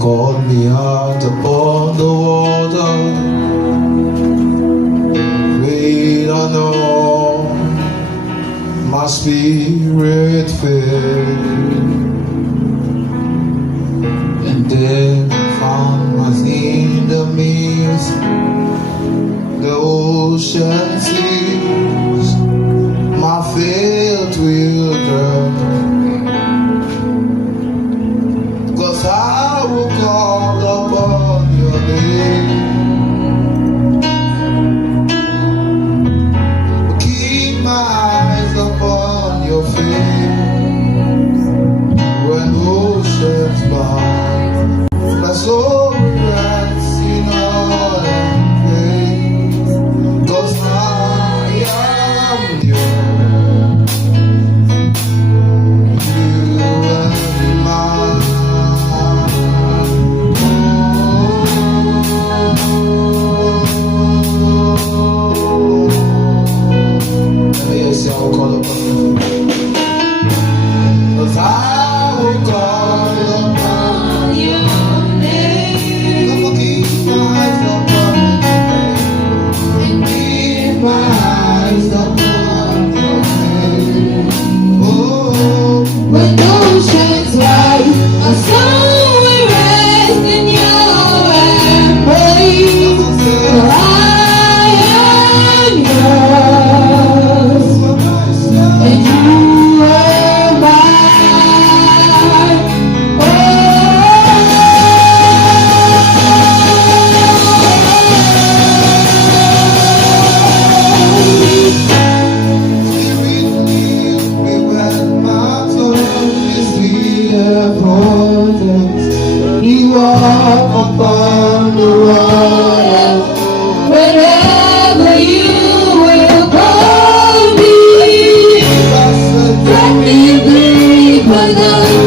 called me out upon the water. Wait, I know my spirit failed, and then found in the midst the ocean seas. My faith will drown, 'cause I will call upon your name. Keep my eyes upon your face. When oceans bind, my soul rests in all and faith, 'cause I am yours, you and mine. Let me hear say I will call upon you, 'cause I will call upon your name. Come on, keep my eyes upon you, and keep my eyes upon your name. Oh, When oceans rise, my soul will rest in your embrace. For I am yours, and you are mine. Spirit, lead me when my soul is disappointed. You walk upon the waters. Wherever you will call me, let me believe when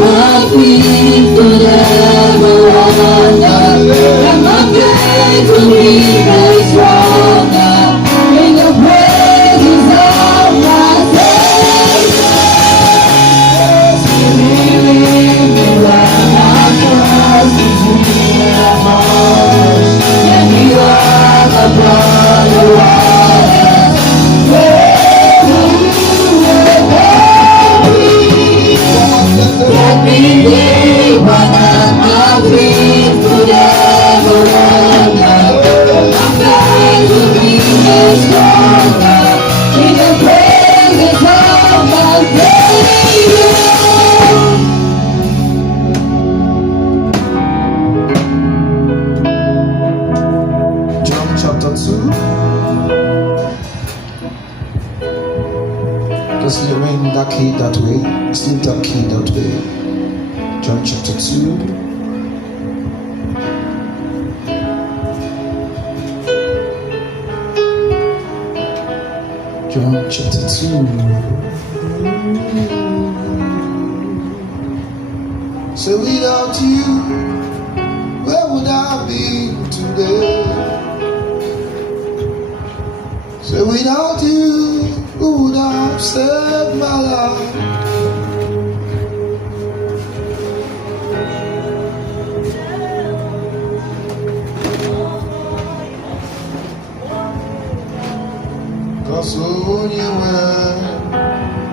my feet could ever wander, and my faith will be made stronger in the presence of my Savior. Spirit, lead me where my trust is reinforced, and you are upon the waters. Wherever you will call me, let me be when my feet could ever wander, and my faith will be made stronger in the presence of my Savior. John chapter 2. Just remain that key that way. Sleep that key that way. John chapter 2. John chapter 2. So without you, where would I be today? So without you, who would have saved my life? Cause when you were,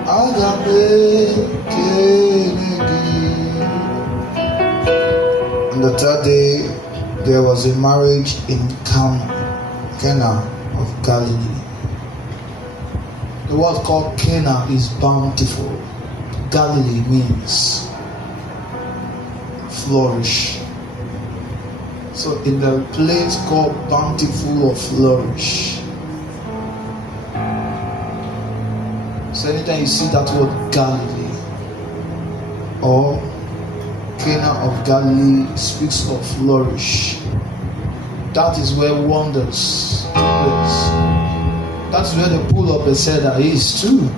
I got again. On the third day, there was a marriage in Cana of Galilee. The word called Cana is bountiful. Galilee means flourish. So in the place called bountiful or flourish. So anytime you see that word Galilee or Cana of Galilee, speaks of flourish. That is where wonders take place. That's where the pool of Bethesda is too,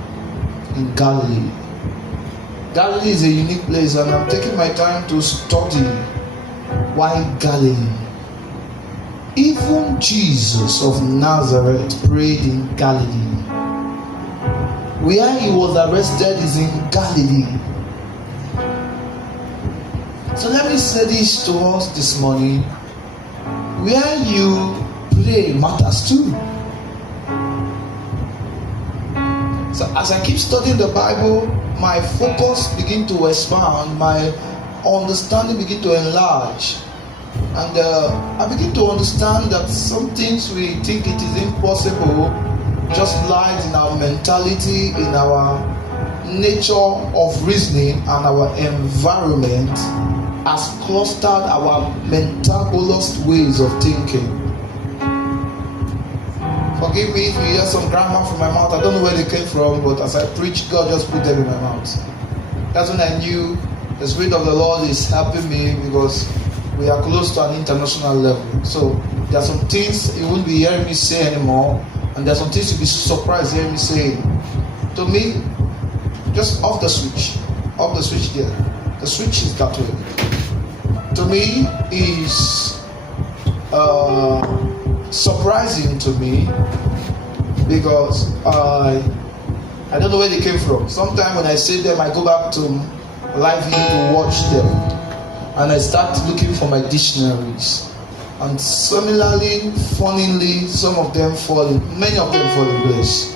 in Galilee. Galilee is a unique place, and I'm taking my time to study why Galilee. Even Jesus of Nazareth prayed in Galilee. Where he was arrested is in Galilee. So let me say this to us this morning. Where you play matters too. So as I keep studying the Bible, my focus begin to expand, my understanding begin to enlarge. And I begin to understand that some things we think it is impossible just lies in our mentality, in our nature of reasoning, and our environment has clustered our metabolous ways of thinking. Forgive me if you hear some grammar from my mouth. I don't know where they came from, but as I preach, God just put them in my mouth. That's when I knew the Spirit of the Lord is helping me, because we are close to an international level. So there are some things you won't be hearing me say anymore, and there are some things you'll be surprised hearing me say. To me, just off the switch there. The switch is that way. To me, is surprising to me, because I don't know where they came from. Sometimes when I say them, I go back to live video to watch them, and I start looking for my dictionaries. And similarly, funnily, many of them fall in place.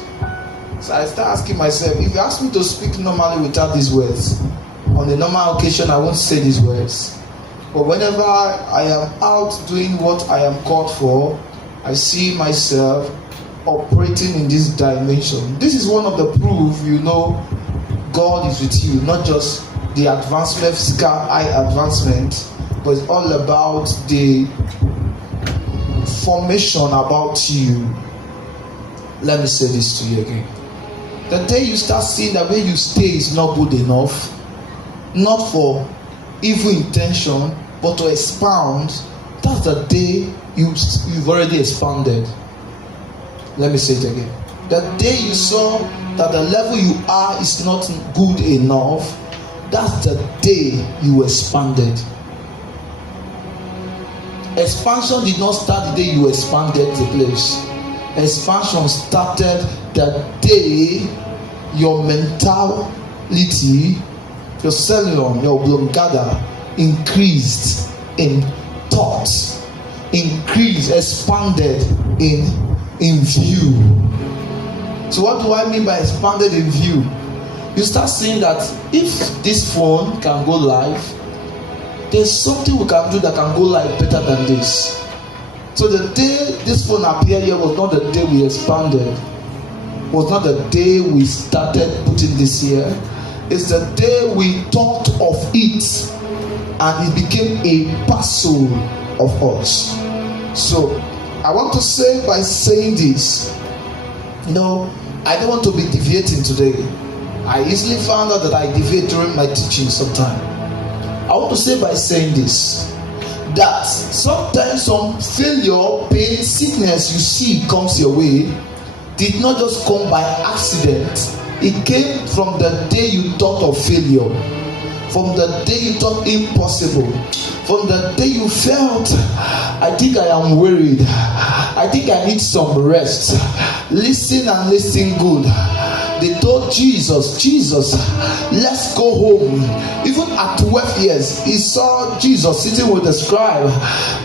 So I start asking myself, if you ask me to speak normally without these words, on a normal occasion I won't say these words. But whenever I am out doing what I am called for, I see myself operating in this dimension. This is one of the proof you know God is with you, not just the advancement, physical eye advancement, but it's all about the formation about you. Let me say this to you again. The day you start seeing that where you stay is not good enough, not for evil intention, but to expound, that's the day you've already expanded. Let me say it again. The day you saw that the level you are is not good enough, that's the day you expanded. Expansion did not start the day you expanded the place. Expansion started the day your mentality, your cellulon, your oblongata increased in thought, expanded in view. So what do I mean by expanded in view? You start seeing that if this phone can go live, there's something we can do that can go live better than this. So the day this phone appeared here was not the day we expanded, was not the day we started putting this here. It's the day we thought of it and it became a parcel of us. So I want to say by saying this, no, I don't want to be deviating today. I easily found out that I deviate during my teaching sometimes. I want to say by saying this, that sometimes some failure, pain, sickness you see comes your way did not just come by accident. It came from the day you thought of failure, from the day you thought impossible, from the day you felt, I think I am worried, I think I need some rest. Listen and listen good. They told Jesus, let's go home. Even at 12 years, he saw Jesus sitting with the scribe,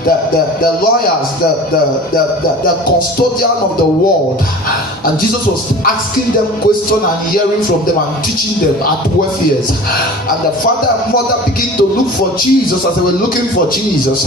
the lawyers, the custodian of the world. And Jesus was asking them questions and hearing from them and teaching them at 12 years. And the father and mother began to look for Jesus as they were looking for Jesus.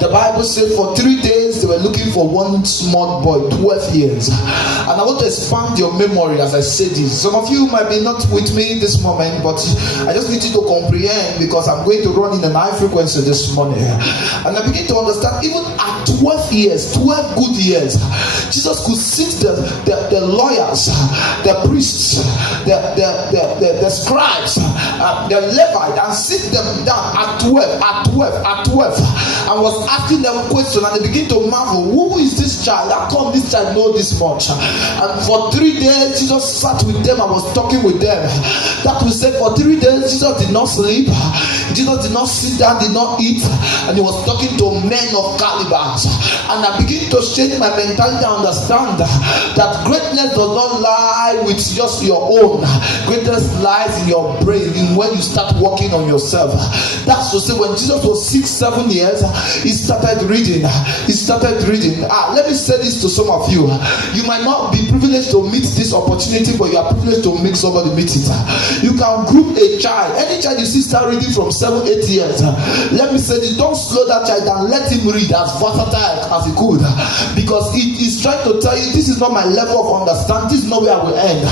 The Bible said for 3 days they were looking for one small boy, 12 years. And I want to expand your memory as I say this. Some of you might be not with me this moment, but I just need you to comprehend, because I'm going to run in an high frequency this morning. And I begin to understand, even at 12 years, 12 good years, Jesus could sit the lawyers, the priests, the scribes, the Levite, and sit them down at 12, and was asking them questions, and they begin to marvel, who is this child? How come this child knows this much? And for 3 days, Jesus sat with them and was talking with them. That we said for 3 days Jesus did not sleep, Jesus did not sit down, did not eat, and he was talking to men of calibers. And I begin to change my mentality and understand that greatness does not lie with just your own. Greatness lies in your brain, in when you start working on yourself. That's to say, when Jesus was 6-7 years, he started reading. Let me say this to some of you. You might not be privileged to meet this opportunity, but you are privileged to make somebody meet it. You can group a child. Any child you see start reading from 7-8 years. Let me say this, don't slow that child down. Let him read as versatile as he could, because it is trying to tell you, this is not my level of understanding, this is not where I will end.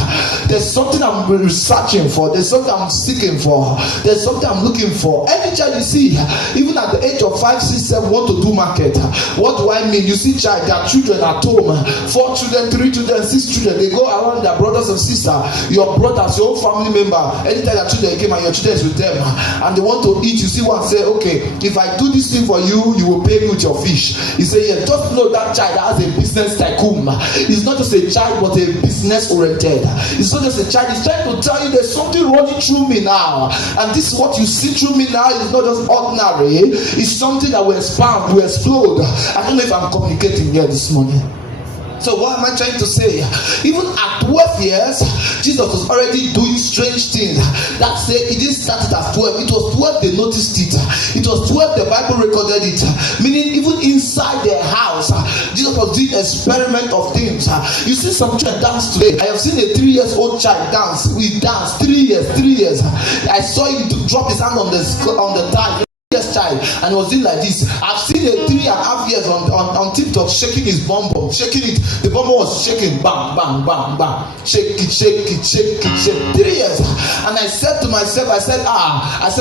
There's something I'm researching for, there's something I'm seeking for, there's something I'm looking for. Any child you see, even at the age of 5, 6, 7, want to do market. What do I mean? You see child, their children at home, 4 children, 3 children, 6 children, they go around their brothers and sisters, your brothers, your own family member. Anytime your children came and your children is with them and they want to eat, you see one say, okay, if I do this thing for you, you will pay me with your fish. He say, yeah, just know that child has a business tycoon. He's not just a child, but a business oriented. It's not just a child, he's trying to tell you there's something running through me now, and this is what you see through me now is not just ordinary, it's something that will expand, will explode. I don't know if I'm communicating here this morning. So what am I trying to say? Even at 12 years, Jesus was already doing strange things. That say it didn't start at 12. It was 12 they noticed it. It was 12 the Bible recorded it. Meaning even inside their house, Jesus was doing experiment of things. You see some children dance today. I have seen a 3-year-old child dance. We danced 3 years. I saw him to drop his hand on the thigh. Child, and was doing like this. I've seen a 3.5 years on TikTok shaking his bum, shaking it. The bum was shaking, bang, bang, bang, bang, shake it. 3 years, and I said to myself, I said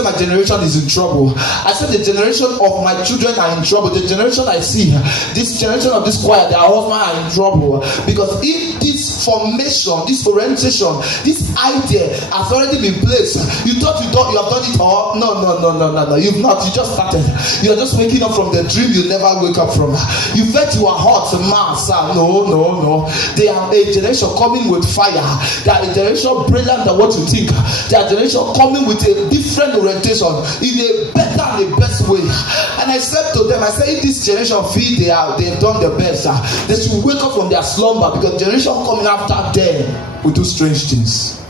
my generation is in trouble. I said the generation of my children are in trouble. The generation I see, this generation of this choir, their husband are in trouble, because if this formation, this orientation, this idea has already been placed, you thought you have done it all. No, you've not. You just started. You're just waking up from the dream you never wake up from. You felt you are hot, man, sir. No. They are a generation coming with fire. They are a generation brilliant than what you think. They are a generation coming with a different orientation in a better and a best way. And I said to them, I said, if this generation feel they've done the best, they should wake up from their slumber, because the generation coming after them will do strange things.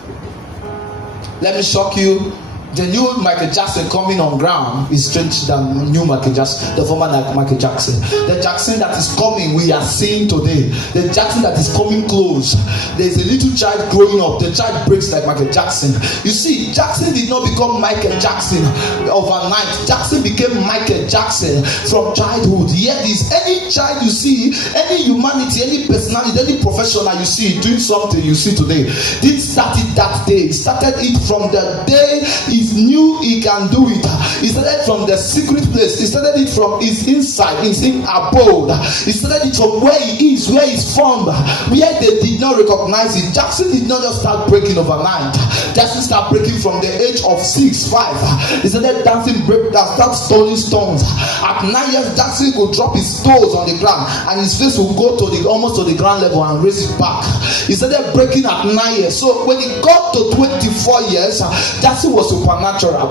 Let me shock you. The new Michael Jackson coming on ground is strange than new Michael Jackson, the former Michael Jackson. The Jackson that is coming, we are seeing today. The Jackson that is coming close. There is a little child growing up. The child breaks like Michael Jackson. You see, Jackson did not become Michael Jackson overnight. Jackson became Michael Jackson from childhood. Yet is any child you see, any humanity, any personality, any professional you see doing something you see today, didn't start it that day. He started it from the day he knew he can do it. He started from the secret place. He started it from his inside, his abode. He started it from where he is, where he's from, where they did not recognize it. Jackson did not just start breaking overnight. Jackson started breaking from the age of 6, 5. He started dancing breakdance, start stoning stones. At 9 years, Jackson could drop his toes on the ground and his face would go to almost to the ground level and raise it back. He started breaking at 9 years. So when he got to 24 years, Jackson was supernatural.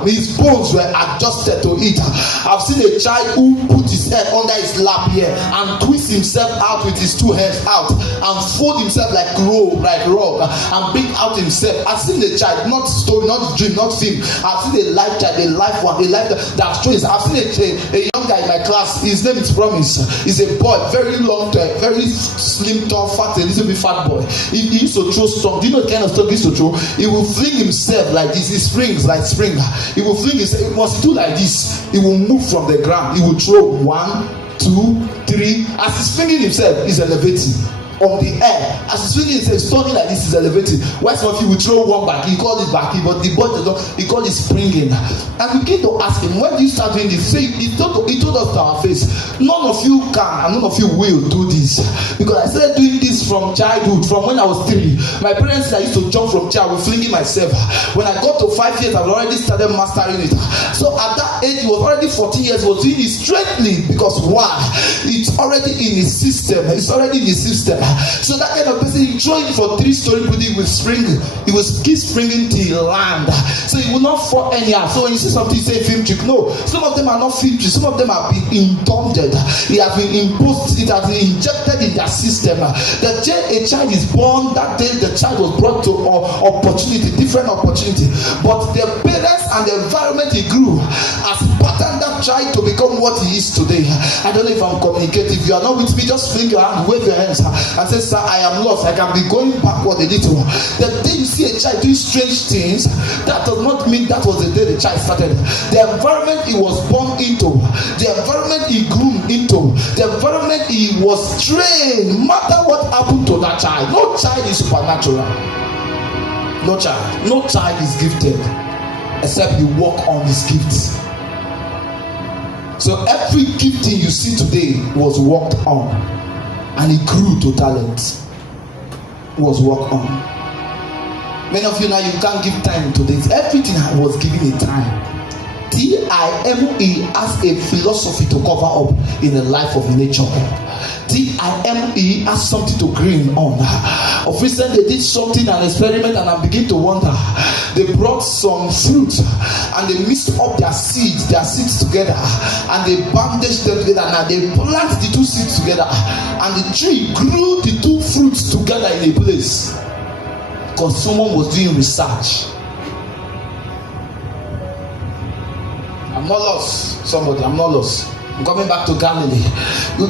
His bones were adjusted to it. I've seen a child who put his head under his lap here and twist himself out with his 2 hands out and fold himself like rug and bring out himself. I've seen a child, not story, not dream, not film. I've seen a life child, a life one, a life that shows. I've seen a young guy in my class. His name is Promise. He's a boy, very long, very slim, tall, fat, a little bit fat boy. He used to throw stone. Do you know the kind of stone he used to throw? He will fling himself like this. He springs like spring. He will fling himself. He must do like this. He will move from the ground. He will throw 1, 2, 3. As he's flinging himself, he's elevating on the air. As he's swinging himself, stoning like this, is elevating. Why some of you will throw one back? He called it back, but the boy does not. He called it springing. And we begin to ask him, when do you start doing this? He told us to our face, none of you can and none of you will do this, because I started doing this from childhood, from when I was 3. My parents said I used to jump from chair with flinging myself. When I got to 5 years, I've already started mastering it. So at that age, he was already 14 years, he was doing it straightly, because why? It's already in his system. It's already in his system. So that kind of person, you throw him for 3-story building, will spring. He will keep springing till land. So he will not fall anyhow. So when you see something, you say film trick. No, some of them are not film tricks. Some of them have been indulged. It has been imposed. It has been injected in their system. The day a child is born, that day the child was brought to opportunity, different opportunity. But the parents and the environment he grew has patterned that child to become what he is today. I don't know if I'm communicating. If you are not with me, just fling your hand, wave your hands, and say, "Sir, I am lost. I can be going backward a little." The day you see a child doing strange things, that does not mean that was the day the child started. The environment he was born into, the environment he grew into, the environment he was trained, no matter what happened to that child. No child is supernatural. No child is gifted except you work on his gifts. So every gifting you see today was worked on, and it grew to talent. Was worked on. Many of you now, you can't give time to this. Everything was given a time. TIME has a philosophy to cover up in the life of nature. TIME has something to grin on. Of recent, they did something, an experiment, and I begin to wonder. They brought some fruit and they mixed up their seeds together, and they bandaged them together. Now they plant the two seeds together, and the tree grew the two fruits together in a place. Because someone was doing research. I'm not lost. Somebody, I'm not lost. I'm coming back to Galilee.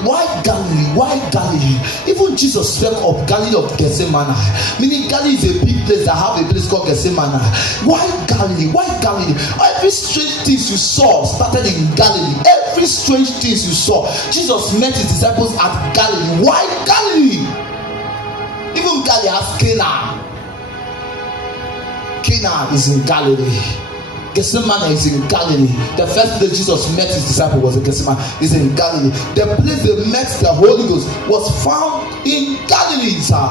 Why Galilee? Why Galilee? Even Jesus spoke of Galilee of Gethsemane. Meaning Galilee is a big place that have a place called Gethsemane. Why Galilee? Why Galilee? Every strange things you saw started in Galilee. Every strange things you saw. Jesus met his disciples at Galilee. Why Galilee? Even Galilee has Cana. Cana is in Galilee. Gethsemane is in Galilee. The first place Jesus met his disciple was in Gethsemane. Is in Galilee. The place they met the Holy Ghost was found in Galilee, sir.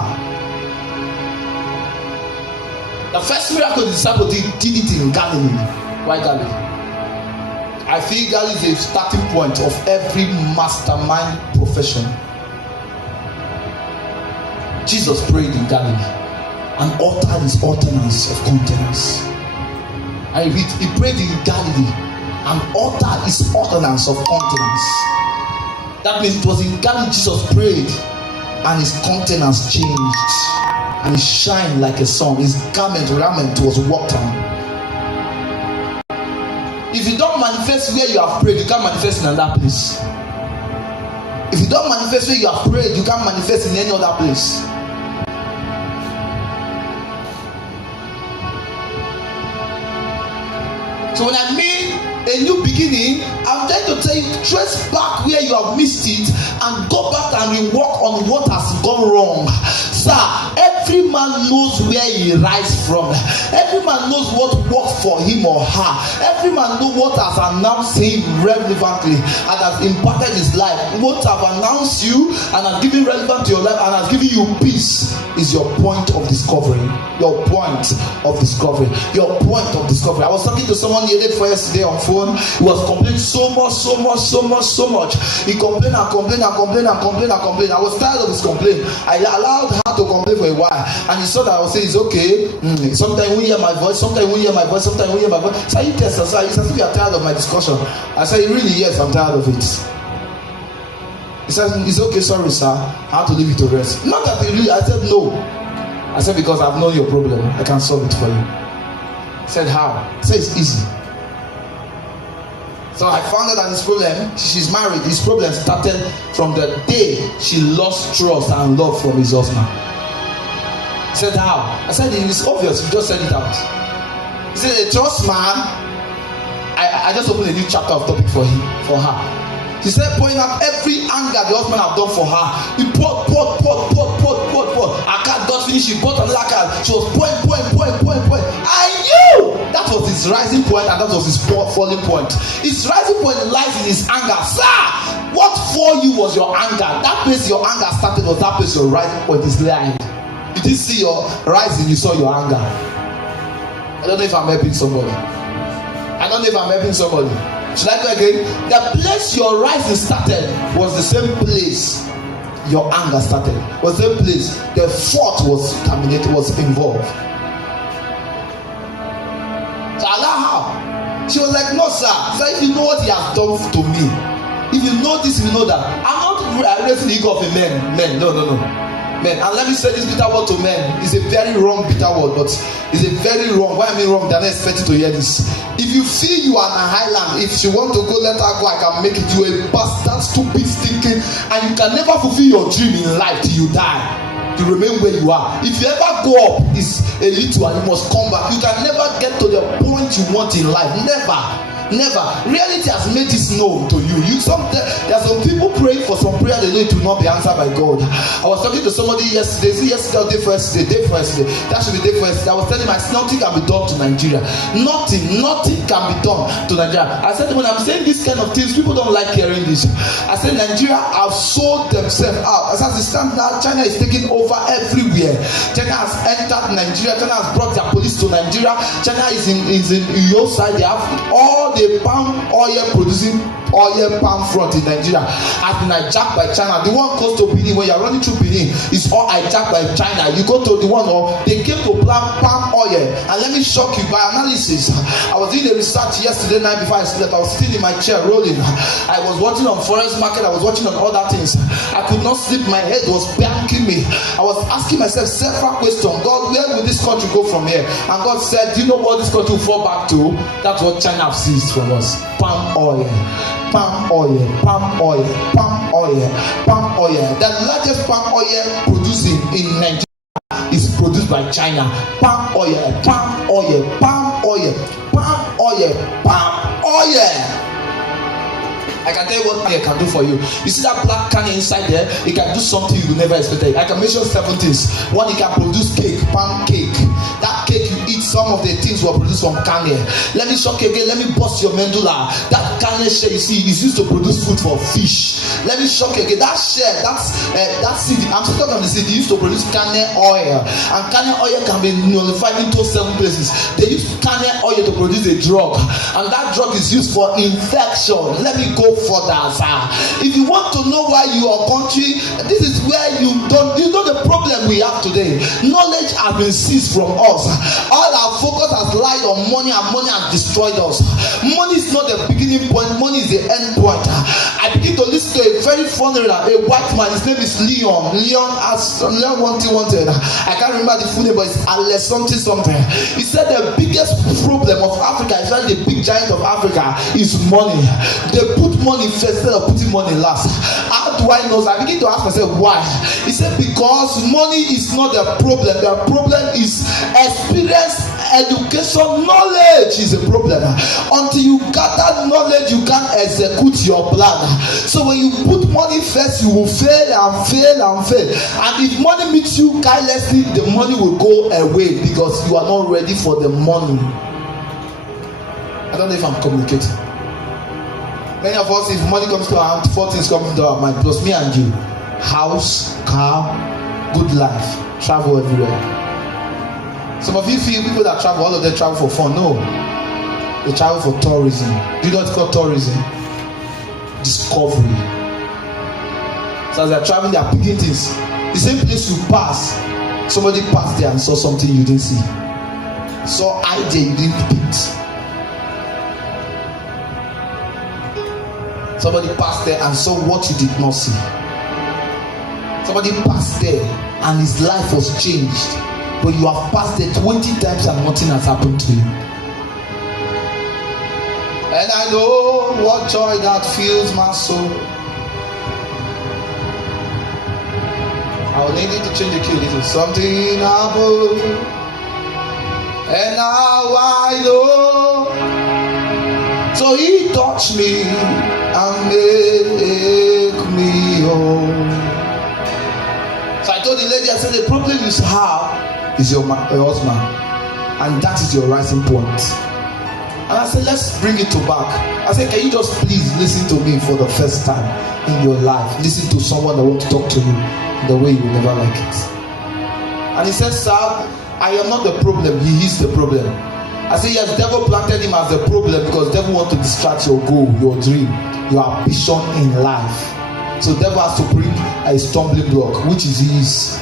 The first miracle the disciple did it in Galilee. Why Galilee? I feel Galilee is a starting point of every mastermind profession. Jesus prayed in Galilee and uttered his ordinance of countenance. I read, he prayed in Galilee and uttered his ordinance of countenance. That means it was in Galilee Jesus prayed and his countenance changed and he shined like a sun. His raiment was worked on. If you don't manifest where you have prayed, you can't manifest in another place. If you don't manifest where you have prayed, you can't manifest in any other place. So when I mean a new beginning, I'm trying to tell you, trace back where you have missed it and go back and rework on what has gone wrong. Sir, every man knows where he rises from. Every man knows what works for him or her. Every man knows what has announced him relevantly and has impacted his life. What have announced you and has given relevant to your life and has given you peace is your point of discovery. Your point of discovery. Your point of discovery. I was talking to someone yesterday on phone. He was complaining so much. He complained and complained. I was tired of his complaint. I allowed her to complain for a while, and he saw that I was saying it's okay. Sometimes you won't hear my voice. Sometimes you won't hear my voice. So you test us. He said, "You are tired of my discussion." I said, "Really? Yes, I'm tired of it." He said, "It's okay, sorry, sir. I have to leave it to rest." Not that really. I said no. I said because I've known your problem. I can solve it for you. He said how? I said it's easy. So I found out that his problem, she's married, his problem started from the day she lost trust and love from his husband. He said how? I said it's obvious, you just said it out. He said a trust man. I just opened a new chapter of topic for her. She said pointing out every anger the husband have done for her. He poured. Her card got finished, she bought another card. She was point. I knew that was his rising point and that was his falling point. His rising point lies in his anger. Sir, what for you was your anger? That place your anger started was that place your rising point is lying. You didn't see your rising, you saw your anger. I don't know if I'm helping somebody. Should I go again? The place your rising started was the same place your anger started. Was the same place the fault was terminated, was involved. So allow her. She was like, no sir. So if you know what he has done to me, if you know this, you know that. I'm not raising the ego of a man. No. Men, and let me say this bitter word to men. It's a very wrong bitter word, but it's a very wrong. Why I mean wrong? They're not expecting to hear this. If you feel you are in a highland, if she want to go, let her go. I can make it. You a bastard, stupid, stinking, and you can never fulfill your dream in life till you die. You remain where you are. If you ever go up, it's a little and you must come back. You can never get to the point you want in life. Never. Reality has made this known to you. There are some people praying for some prayer they know it will not be answered by God. I was talking to somebody yesterday. Day for yesterday. That should be day for yesterday. I was telling him nothing can be done to Nigeria. Nothing can be done to Nigeria. I said when I'm saying this kind of things, people don't like hearing this. I said Nigeria have sold themselves out. As it stands now, China is taking over everywhere. China has entered Nigeria. China has brought their police to Nigeria. China is in your side. They have all the palm oil producing oil palm front in Nigeria has been hijacked by China. The one close to Benin, when you're running through Benin, is all hijacked by China. You go to the one, or they came to plant palm oil. And let me shock you by analysis. I was doing a research yesterday night before I slept. I was sitting in my chair rolling. I was watching on Forex Market. I was watching on other things. I could not sleep. My head was banking me. I was asking myself several questions. God, where will this country go from here? And God said, do you know what this country will fall back to? That's what China have seized from us. Palm oil. The largest palm oil producing in Nigeria is produced by China. Palm oil. I can tell you what I can do for you. You see that black can inside there? It can do something you never expected. I can mention 7 things. One, it can produce cake, palm cake. That cake you eat, some of the things were produced from kernel. Let me shock you again. Let me bust your medulla. That kernel shell you see is used to produce food for fish. Let me shock you again. That shell, that seed. I'm still talking about the seed. They used to produce kernel oil, and kernel oil can be nullified into 7 places. They use kernel oil to produce a drug, and that drug is used for infection. Let me go further, sir. If you want to know why your country, this is where you know the problem we have today. Knowledge has been seized from us. All our focus has lied on money, and money has destroyed us. Money is not the beginning point, money is the end point. I begin to listen to a very funny a white man. His name is Leon wanted. I can't remember the full name, but it's Alex something. He said the biggest problem of Africa, is that the big giant of Africa is money. They put money first instead of putting money last. How do I know? So I begin to ask myself why. He said because money is not the problem. The problem is experience, education, knowledge is a problem. Until you gather knowledge, you can't execute your plan. So when you put money first, you will fail. And if money meets you carelessly, the money will go away because you are not ready for the money. I don't know if I'm communicating. Many of us, if money comes to our hand, 4 things come into our mind, plus me and you: house, car, good life, travel everywhere. Some of you feel people that travel, all of them travel for fun. No, they travel for tourism. Do you know what's called tourism? Discovery. So as they're traveling, they're picking things. The same place you pass, somebody passed there and saw something you didn't see. Saw idea you didn't pick. Somebody passed there and saw what you did not see. Somebody passed there and his life was changed, but you have passed there 20 times and nothing has happened to you. And I know what joy that fills my soul. I will need you to change the key a little. Something happened, and now I know. So he touched me and make me whole. So I told the lady, I said, the problem you have is your husband, and that is your rising point. And I said, let's bring it to back. I said, can you just please listen to me for the first time in your life? Listen to someone that wants to talk to you the way you never like it. And he said, sir, I am not the problem, he is the problem. I said, yes, devil planted him as the problem because devil wants to distract your goal, your dream, your ambition in life. So the devil has to bring a stumbling block, which is his.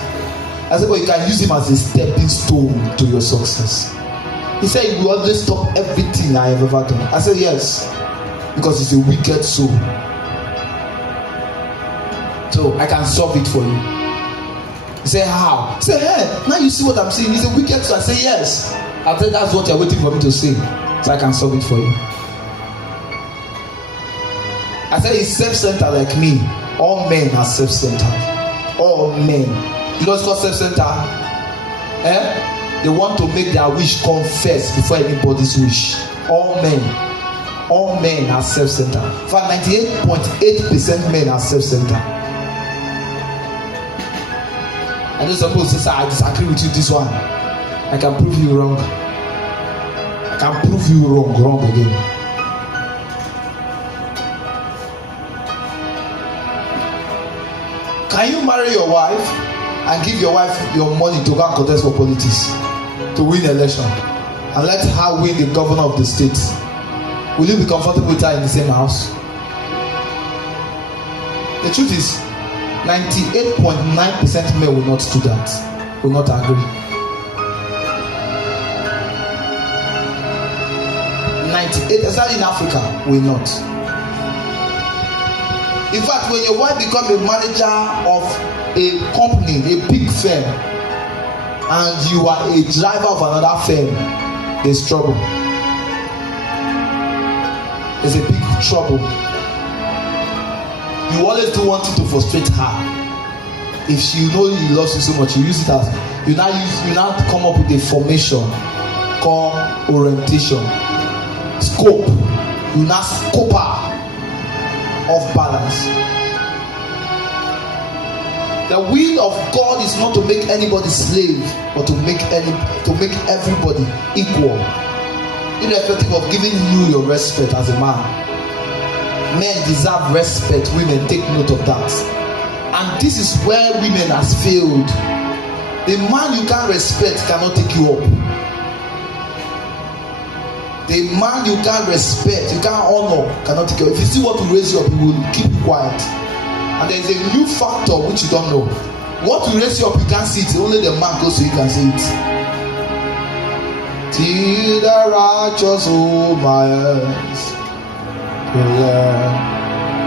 I said, but you can use him as a stepping stone to your success. He said, he will always stop everything I have ever done. I said, yes, because he's a wicked soul. So I can solve it for you. He said, how? He said, hey, now you see what I'm saying. He's a wicked soul. I said, yes. I said, that's what you're waiting for me to say. So I can solve it for you. I said, he's self-centered like me. All men are self-centered. All men. You know what's called self-centered? They want to make their wish come first before anybody's wish. All men are self-centered. In fact, 98.8% men are self-centered. I know some people say, I disagree with you this one. I can prove you wrong. I can prove you wrong again. Can you marry your wife and give your wife your money to go and contest for politics, to win election, and let her win the governor of the state? Will you be comfortable with her in the same house? The truth is, 98.9% men will not do that, will not agree. 98, especially in Africa, will not. In fact, when your wife becomes a manager of a company, a big firm, and you are a driver of another firm, there's trouble. There's a big trouble. You always do one thing to frustrate her. If she knows he loves you so much, you use it as you now come up with a formation called orientation. Scope. You now scope her off balance. The will of God is not to make anybody slave, but to make everybody equal, irrespective of giving you your respect as a man. Men deserve respect. Women, take note of that. And this is where women has failed. The man you can't respect cannot take you up. The man you can't respect, you can't honor, cannot take you up. If you still want to raise you up, he will keep you quiet. And there is a new factor which you don't know. What will raise you up, you can't see it. Only the man goes so you can see it. Till the righteous hold my hands,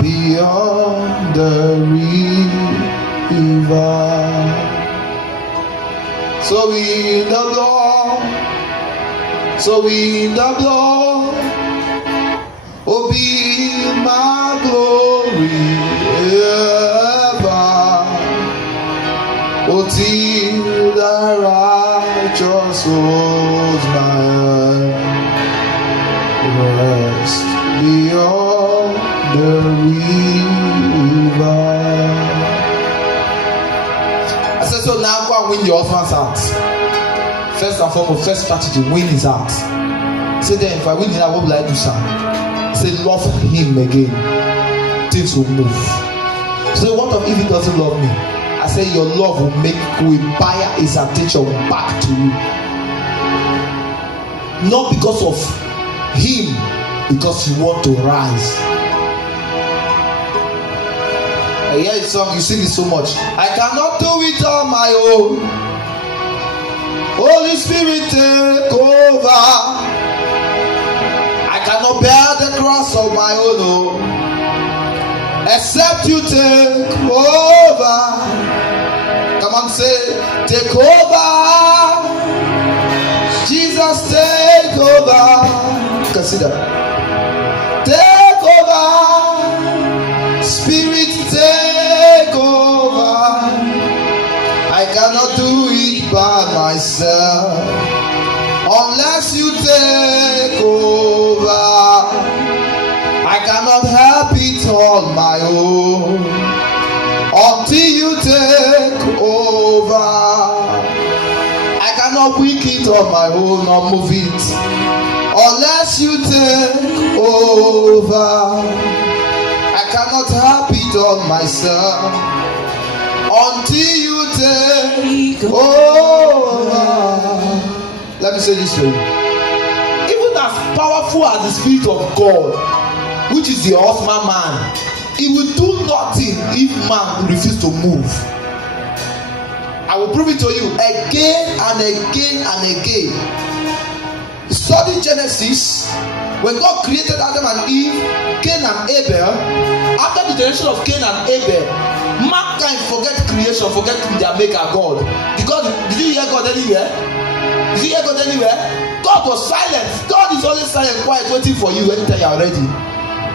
beyond the river. So in the blood, oh, be my glory ever. Oh, till the righteous holds my hand, rest beyond the river. I said, so now go and win your husband's heart. First and foremost, first strategy, win his heart. Say then, if I win his heart, what will I do, sir? Say, love him again. Things will move. Say, what if he doesn't love me? I say, your love will inspire his attention back to you. Not because of him, because you want to rise. I hear a song, you sing it so much. I cannot do it on my own. Holy Spirit, take over. I cannot bear the cross of my own, except you take over. Come on, say, take over. Jesus, take over. Consider. Take over. Spirit, take over. I cannot do it by myself unless you take over. I cannot help it on my own until you take over. I cannot wink it on my own or move it unless you take over. I cannot help it on myself until you take over. Let me say this to you. Even as powerful as the Spirit of God, which is the ultimate man, It will do nothing if man refuses to move. I will prove it to you again and again and again. Study Genesis. When God created Adam and Eve, Cain and Abel, after the generation of Cain and Abel, mankind forget creation, forget their maker God. Did you hear God anywhere? Did you hear God anywhere? God was silent. God is always silent, quiet, waiting for you anytime you are ready.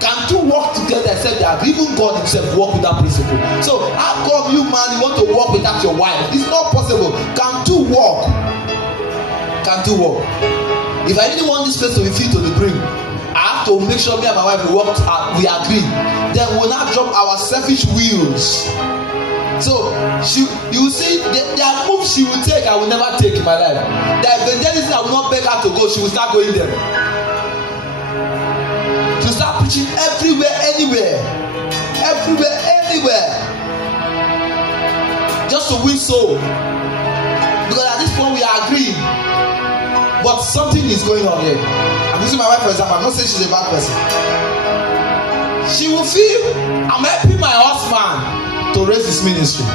Can two walk together except that even God himself walk with that principle? So how come you man you want to walk without your wife? It's not possible. Can two walk? Can two walk? If I really want this place to be filled to the brim, I have to make sure me and my wife we agree. Then we will not drop our selfish wheels. So you will see there are moves she will take I will never take in my life. The evangelism I will not beg her to go, she will start going there. She will start preaching everywhere, anywhere. Just to win soul. Because at this point we are agreeing. But something is going on here. I'm using my wife for example. I'm not saying she's a bad person. She will feel I'm helping my husband to raise his ministry.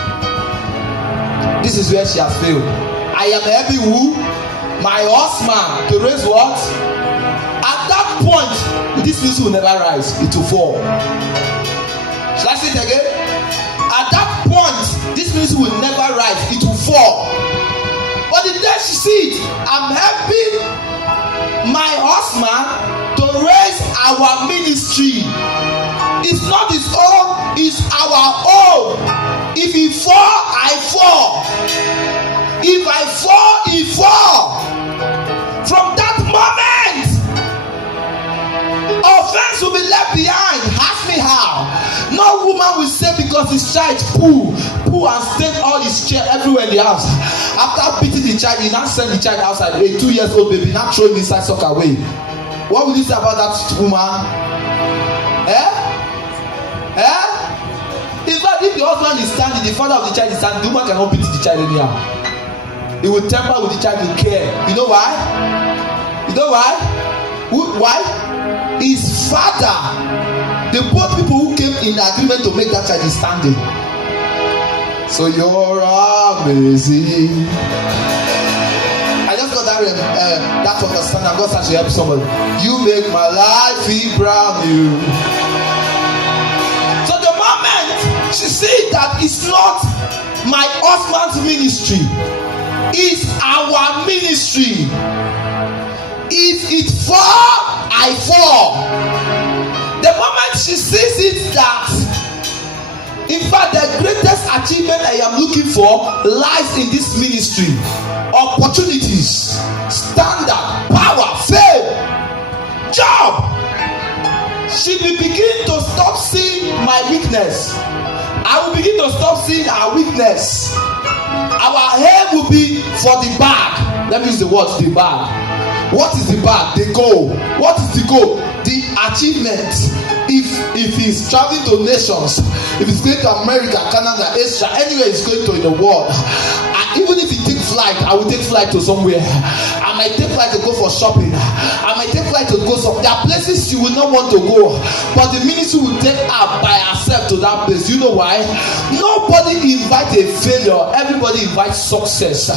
This is where she has failed. I am helping who? My husband to raise what? At that point, this ministry will never rise. It will fall. Shall I say it again? At that point, this ministry will never rise. It will fall. But the day she sees it, I'm helping my husband to raise our ministry. It's not his own, it's our own. If he fall, I fall. If I fall, he fall. From that moment, offense will be left behind. Ask me how. No woman will say because his child poo and stain all his chair everywhere in the house. After beating the child, he now send the child outside. A 2-year-old baby now throw him inside sock away. What will you say about that woman? In fact, if the husband is standing, the father of the child is standing, the woman cannot beat the child anyhow. He will temper with the child with care. You know why? Why? His father, the both people who came in agreement to make that child is standing. So you're amazing. I just got that understanding. God starts to help somebody. You make my life feel brand new. So the moment she sees that it's not my husband's ministry, it's our ministry. If it fall, I fall. The moment she sees it that, in fact, the greatest achievement I am looking for lies in this ministry. Opportunities, standard, power, fame, job. She will begin to stop seeing my weakness. I will begin to stop seeing her weakness. Our aim will be for the bag. Let me use the word the bag. What is the bag? The goal. What is the goal? The achievement. If he's traveling to nations, if he's going to America, Canada, Asia, anywhere he's going to in the world, even if he takes flight, I will take flight to somewhere. I might take flight to go for shopping. I might take flight to go there are places you will not want to go, but the ministry will take her by herself to that place. You know why? Nobody invites a failure. Everybody invites success.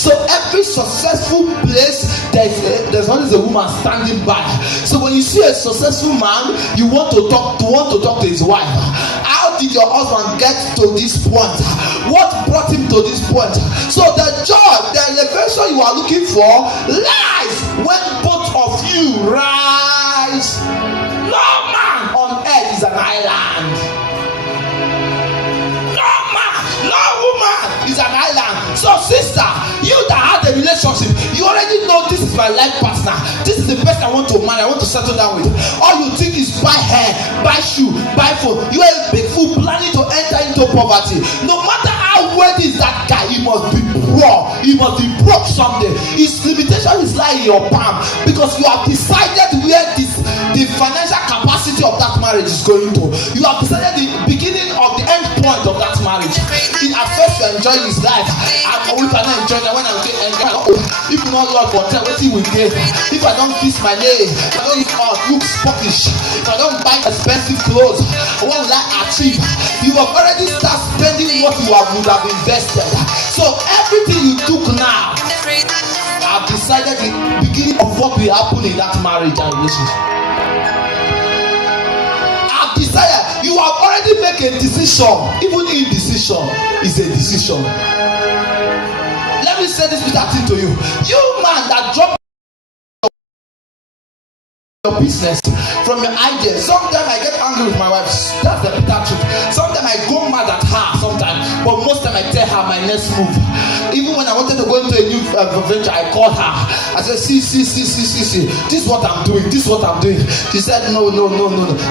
So every successful place, there's always a woman standing by. So when you see a successful man, you want to talk to his wife. How did your husband get to this point? What brought him to this point? So the joy, the elevation you are looking for lies when both of you rise. No man on earth is an island. No man, no woman is an island. So sister, you that had a relationship, you already know this is my life partner. This is the person I want to marry, I want to settle down with. All you think is buy hair, buy shoe, buy phone. You are a big fool planning to enter into poverty. No matter how wealthy is that guy, he must be poor. He must be broke someday. His limitation is lying in your palm because you have decided where the financial capacity of that marriage is going to. You have decided the beginning of the end point of that marriage. at first you enjoy his life. And if I don't enjoy that, when I enjoy, if you not Lord for tell wetin we get. If I don't kiss my leg, if I don't look spottish, if I don't buy expensive clothes, what will I achieve? You have already start spending what you would have invested. So everything you took now, I've decided the beginning of what will happen in that marriage and relationship. I've decided. You have already made a decision. Even indecision is a decision. Let me say this bitter thing to you. You man that dropped your business from your idea. Sometimes I get angry with my wife. That's the bitter truth. Sometimes I go mad at her sometimes, but most time I tell her my next move. Even when I wanted to go into a new venture, I called her. I said, see, this is what I'm doing. This is what I'm doing. She said, no.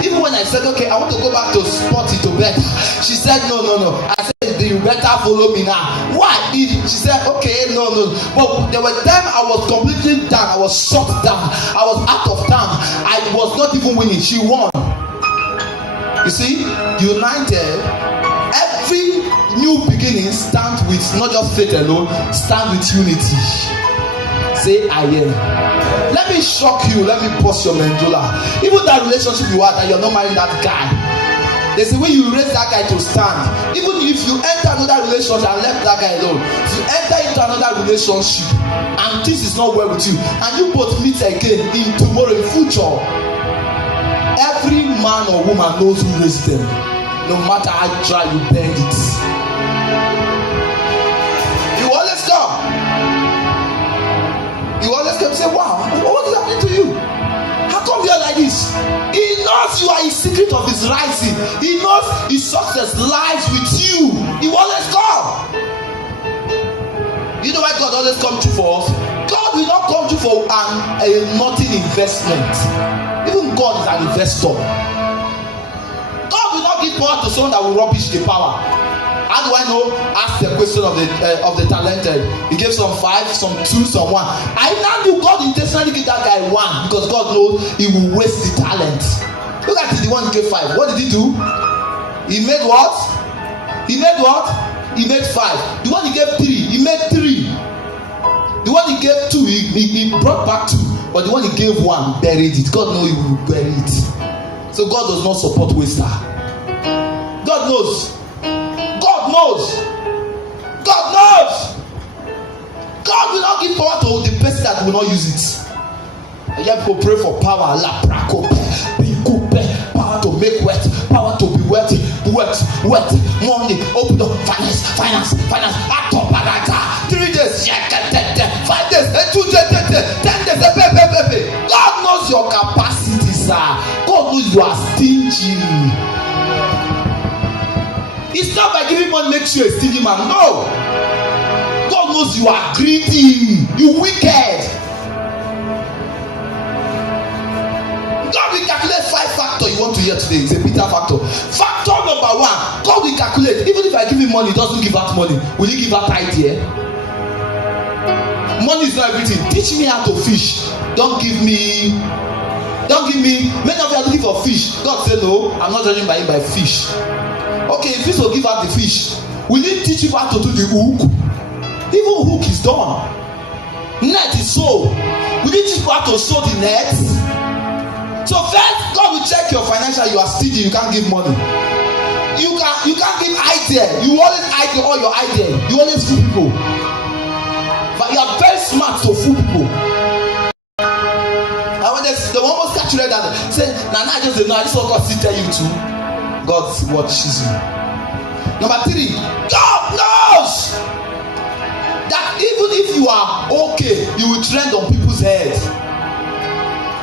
Even when I said, okay, I want to go back to sporty to bed, she said, no. I said, you better follow me now. Why? She said, okay, no. But there were times I was completely down. I was shut down. I was out of town. I was not even winning. She won. You see, united, every new beginning stands with not just faith alone, stand with unity. Say I am. Let me shock you. Let me bust your medulla. Even that relationship you had, that you're not marrying that guy. There's a way you raise that guy to stand. Even if you enter another relationship and left that guy alone, if you enter into another relationship and this is not well with you, and you both meet again in tomorrow, in future, every man or woman knows who raised them. No matter how dry you bend it, you always come. You always come and say, wow, what is happening to you? How come you're like this? He knows you are a secret of his rising. He knows his success lies with you. He will always come. You know why God always comes through for us? God will not come through for a nothing investment. Even God is an investor. God will not give power to someone that will rubbish the power. How do I know? Ask the question of the talented. He gave some 5, some 2, some 1. I now knew God intentionally gave that guy 1 because God knows he will waste the talent. Look at the one who gave 5. What did he do? He made what? He made 5. The one he gave 3, he made 3. The one he gave 2, he brought back 2. But the one he gave 1, buried it. God knows he will bury it. So God does not support waster. God knows. God knows. God will not give power to the person that will not use it. And yet people pray for power. Power to make wealth, power to be wealthy, wealth, money, open up, finance. 3 days, 5 days, 2 days, 10 days, God knows your capacity, sir. God knows you are stingy. It's not by giving money makes you a stingy man. No. God knows you are greedy. You wicked. God will calculate 5 factors you want to hear today. It's a bitter factor. Factor number 1. God will calculate. Even if I give him money, he doesn't give out money. Will he give out tithe here? Money is not everything. Teach me how to fish. Don't give me. Many of you are looking for fish. God said no. I'm not judging by fish. Okay, if this will give out the fish, will he teach you how to do the hook? Even hook is done. Net is sold. Will he teach you how to sew the net? So first, God will check your financial. You are stingy. You can't give money. You can't give idea. You always idea all your idea. You always fool people. But you are very smart to fool people. And when they almost catch you like that, say, "Nah, I just don't know. I just want God to tell you too." God watches you. Number 3, God knows that even if you are okay, you will trend on people's heads.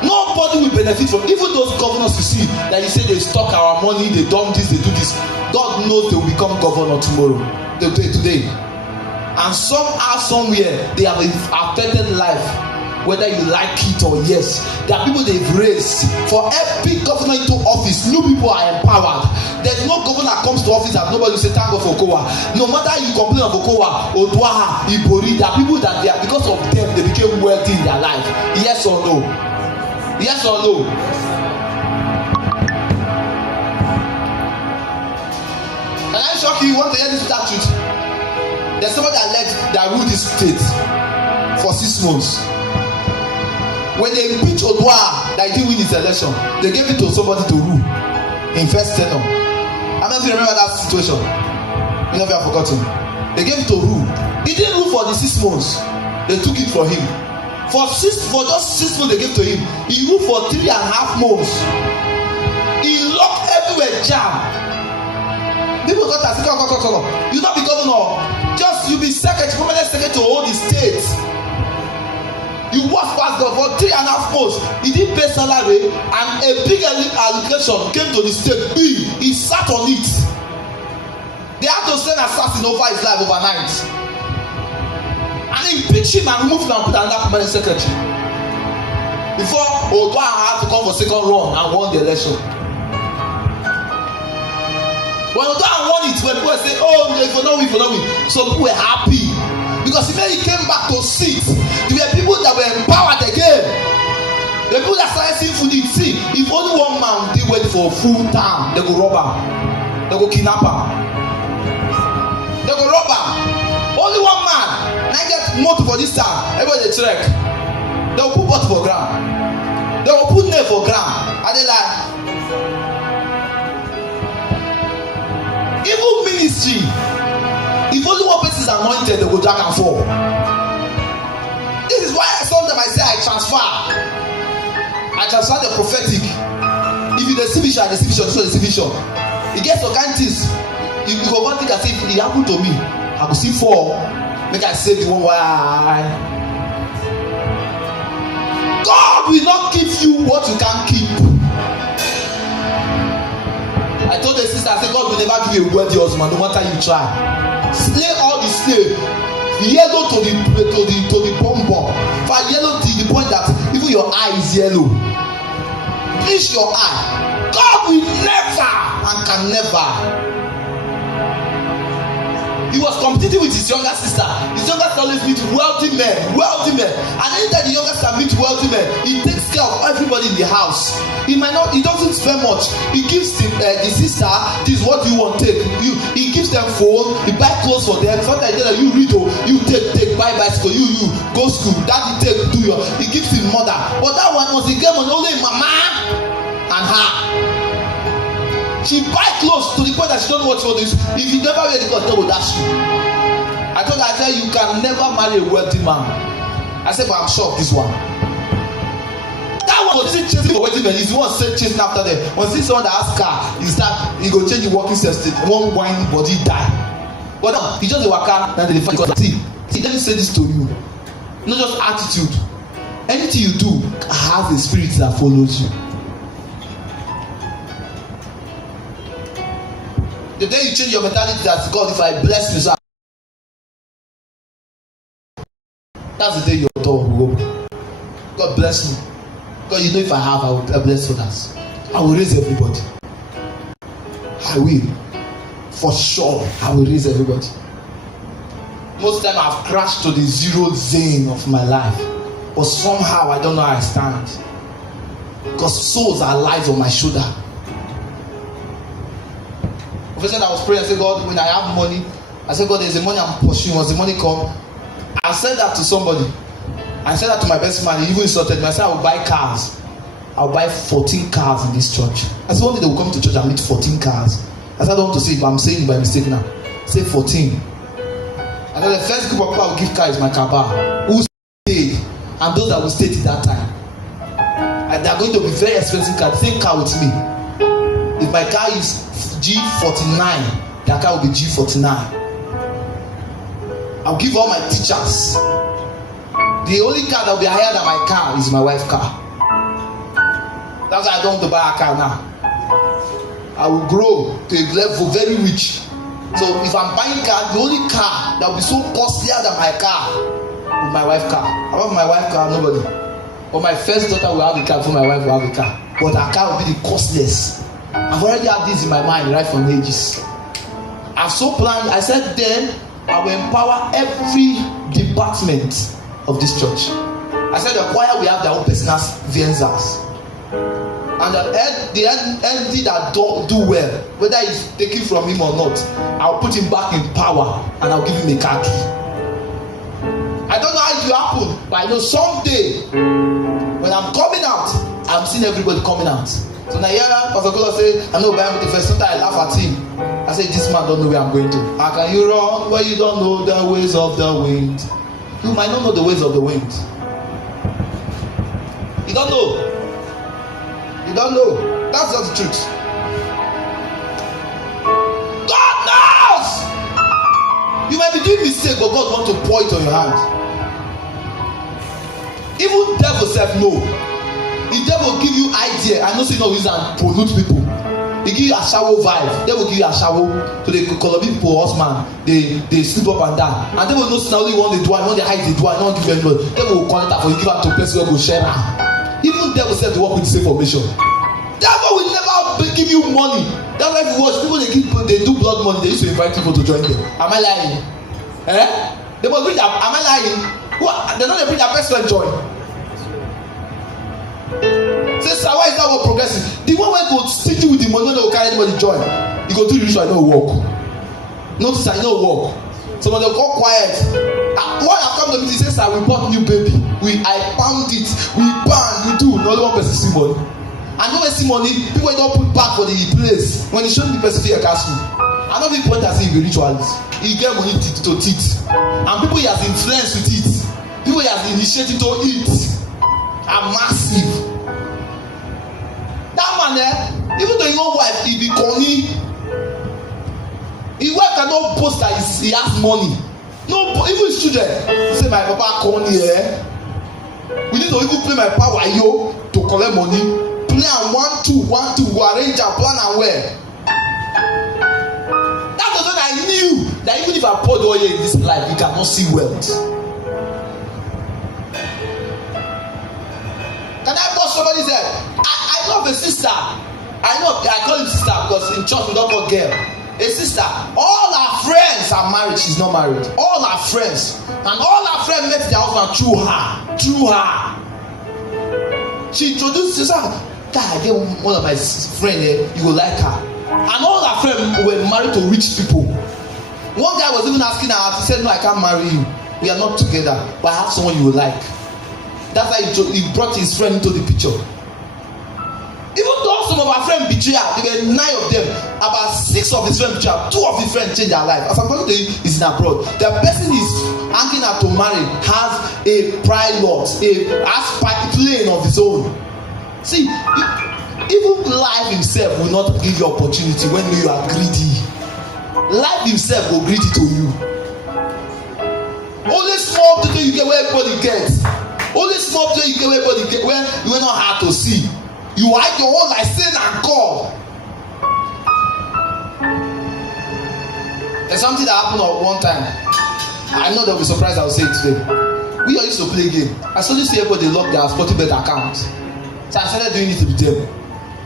Nobody will benefit from. Even those governors you see that you say they stock our money, they done this, they do this. God knows they will become governor tomorrow, today. And somehow, somewhere, they have affected life. Whether you like it or yes, there are people they've raised. For every governor into office, new people are empowered. There's no governor that comes to office and nobody will say thank God for Okowa. No matter you complain of Okowa, Odwaha, Ibori, there are people that they are, because of them they became wealthy in their life. Yes or no? Yes or no? Can I shock you? You want to hear this statute? There's somebody that ruled this state for 6 months. When they impeached Odua that he didn't win his election, they gave it to somebody to rule in first tenure. I don't know if you remember that situation. Many of you have forgotten. They gave it to rule. He didn't rule for the 6 months. They took it for him. For just 6 months they gave to him. He ruled for 3.5 months. He locked everywhere jam. People got to say, come. You not be governor. Just you be secretary, permanent secretary to all the states. You work past God for 3.5 months. He didn't pay salary, and a big allocation came to the state. He sat on it. They had to send assassin over his life overnight, and impeach him and remove him and put another permanent secretary. Before Odua had to come for second run and won the election. When Odua won it, when people say, "Oh, if you know we," some people were happy. Because when he came back to sit, there were people that were empowered again. The people that started seeing food eat. See, if only one man did wait for a full time, they go rob him. They go kidnap him. They go rob him. Only one man. Now get motor for this time. Everybody they trek. They will put bottle for ground. They will put nail for ground. And they like, even ministry. If only one person is anointed, they go drag and fall. This is why sometimes I say I transfer the prophetic. If you the vision, the vision. It gets to kind things. You go one thing as if it happened to me. I go see 4. Make I save the one why. God will not give you what you can't keep. I told the sister, I said, God will never give you a worthy husband, no matter you try. Slay all the slave, yellow to the bum, for yellow to the point that even your eye is yellow. Bleach your eye. God will never and can never. He was competing with his younger sister. His younger sister always meet wealthy men. And anytime the younger sister meets wealthy men, he takes care of everybody in the house. He doesn't spend much. He gives the sister, this is what you want, take. He gives them phone, he buy clothes for them. Sometimes you read, you take, buy bicycle, you go school, that you take, do your. He gives his mother. But that one was the game on only mama and her. She buy clothes to the point that she don't know what for this. If you never wear the clothes, they will dash you. I said you can never marry a wealthy man. I said, but I'm sure of this one. That one was chasing for wealthy men. He's the one chasing after them. When see someone that has car, he go change the working state. One wine body die. But now he just a waka and they find God. See, let me say this to you. Not just attitude. Anything you do has a spirit that follows you. The day you change your mentality that God, if I bless you, that's the day your door will open. God bless me. God, you know if I have, I will bless others. I will raise everybody. I will. For sure, I will raise everybody. Most time I've crashed to the zero zone of my life. But somehow I don't know how I stand. Because souls are lies on my shoulder. Professor, I was praying, I said, God, when I have money, I said, God, there's a money I'm pursuing. Once the money come, I said that to somebody. I said that to my best man. He even insulted me. I said, I will buy cars. I'll buy 14 cars in this church. I said, one day they will come to church and meet 14 cars. I said, I don't want to say it, but I'm saying it by mistake now. Say 14. And then the first group of people I will give car is my car. Who stayed, and those that will stay till that time. And they are going to be very expensive car. The same car with me. If my car is G49, their car will be G49. I'll give all my teachers. The only car that will be higher than my car is my wife's car. That's why I don't want to buy a car now. I will grow to a level very rich. So if I'm buying a car, the only car that will be so costlier than my car is my wife's car. I want my wife's car, nobody. But my first daughter will have a car before my wife will have a car. But her car will be the costliest. I've already had this in my mind right from ages. I've so planned. I said then I will empower every department of this church. I said the choir will have their own personal Vienzas. And the entity that don't do well, whether it's taken from him or not, I'll put him back in power and I'll give him a car key. I don't know how it will happen, but I know someday when I'm coming out, I'm seeing everybody coming out. So now here, Pastor Kola say, I know by the first time I laugh at him. I say, this man don't know where I'm going to. How can you run where you don't know the ways of the wind? You might not know the ways of the wind. You don't know. You don't know. That's just the truth. God knows. You might be doing mistake, but God wants to pour it on your hand. Even devil self know. The devil give you idea. I know say no reason pollute people. He give you a shower vibe. They will give you a shower. So they call people horseman. They sleep up and down. And they will know only one they do. And when they hide they do. And don't give anybody. They will connect that for you. Give out to person who will share. Even devil self to work with the same formation. Devil will never give you money. That's why if you watch people they do blood money. They used to invite people to join them. Am I lying? They must bring that. Am I lying? They don't bring that person to join. Say, sir, why is that work progressive? The one where go stick you with the money when they will carry anybody join. You go do the ritual, I know work. Notice I know work. So when they go quiet, what I come to me, he says, sir, we bought new baby. I pound it, we ban, we do. No only one person see money. And when they see money, people don't put back for the place. When they show the person to your castle, I know people that say he be ritualist. He get money to teach. And people he has influence with it. People he has initiated to eat are massive. That man even though he no wife, he be corny. His wife cannot boast that he has money. No, even his children say my papa corny. We need to even play my power yo to collect money. Play am 1 2 1 2. Go arrange and plan am well. That was when I knew that even if I poured oil in this life, you cannot see wealth. Can I pause somebody said, I know of a sister. I call him sister because in church we don't call girl. A sister. All her friends are married. She's not married. All her friends. And all her friends met their husband through her. Through her. She introduced herself. God, I get one of my friends here. You will like her. And all her friends were married to rich people. One guy was even asking her. He said, no, I can't marry you. We are not together. But I have someone you will like. That's why he brought his friend into the picture. Even though some of our friends betray her, there were 9 of them. About 6 of his friends betray her. 2 of his friends changed their life. As I'm talking to you, is in abroad. The person is asking her to marry has a pilot, has plane of his own. See, even life himself will not give you opportunity when you are greedy. Life himself will greedy to you. Only small thing you get where everybody gets. Only small thing you get where everybody get where you are not hard to see. You hide your own like sin and God. There's something that happened one time. I know they'll be surprised I'll say it today. We all used to play a game. I suddenly see everybody lock their Sportybet account. So I started doing it with them.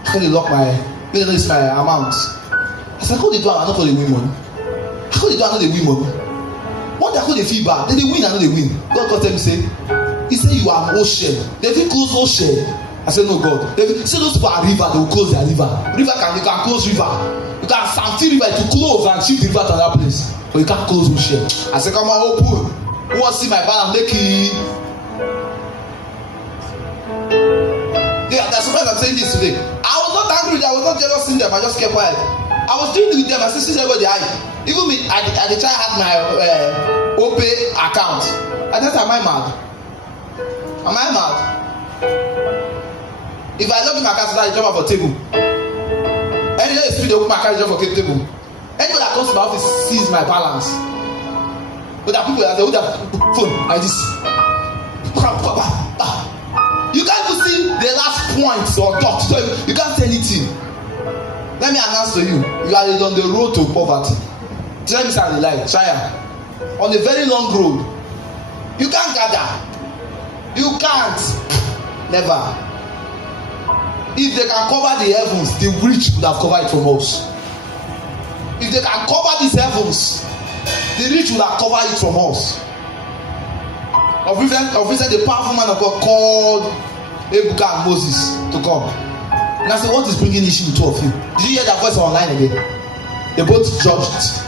How they lock my amount? I said, how they do it? I know they win money. How they do it? I know they win money. What they call the feel bad? They win, I know they win. God tell me say, he said you are an ocean. They feel close ocean. I said no God. They say those people are river, they will close their river. You can close river. You can santi river to close and shift the river to another place. But you can't close ocean. I said come on open. Who wants to see my balance? Make it. Yeah, that's why I'm saying this today. I was not angry with them, I was not jealous in them, I just kept quiet. I was doing it with them, I still see everybody eye. Even me, I the child had my OPay account. I just am I mad? Am I mad? If I log in my account, I jump off a table. Any day they open my account, jump off a table. Anybody that comes to my office sees my balance. But there are people that hold their phone like this. You can't even see the last point or dot. You can't say anything. Let me announce to you, you are on the road to poverty. Tell me something like try on a very long road. You can't gather. You can't. Never. If they can cover the heavens, the rich would have covered it from us. If they can cover these heavens, the rich would have covered it from us. Of recent, the powerful man of God called Abraham and Moses to come. And I said, what is bringing issue with two of you? Did you hear that voice online again? They both judged.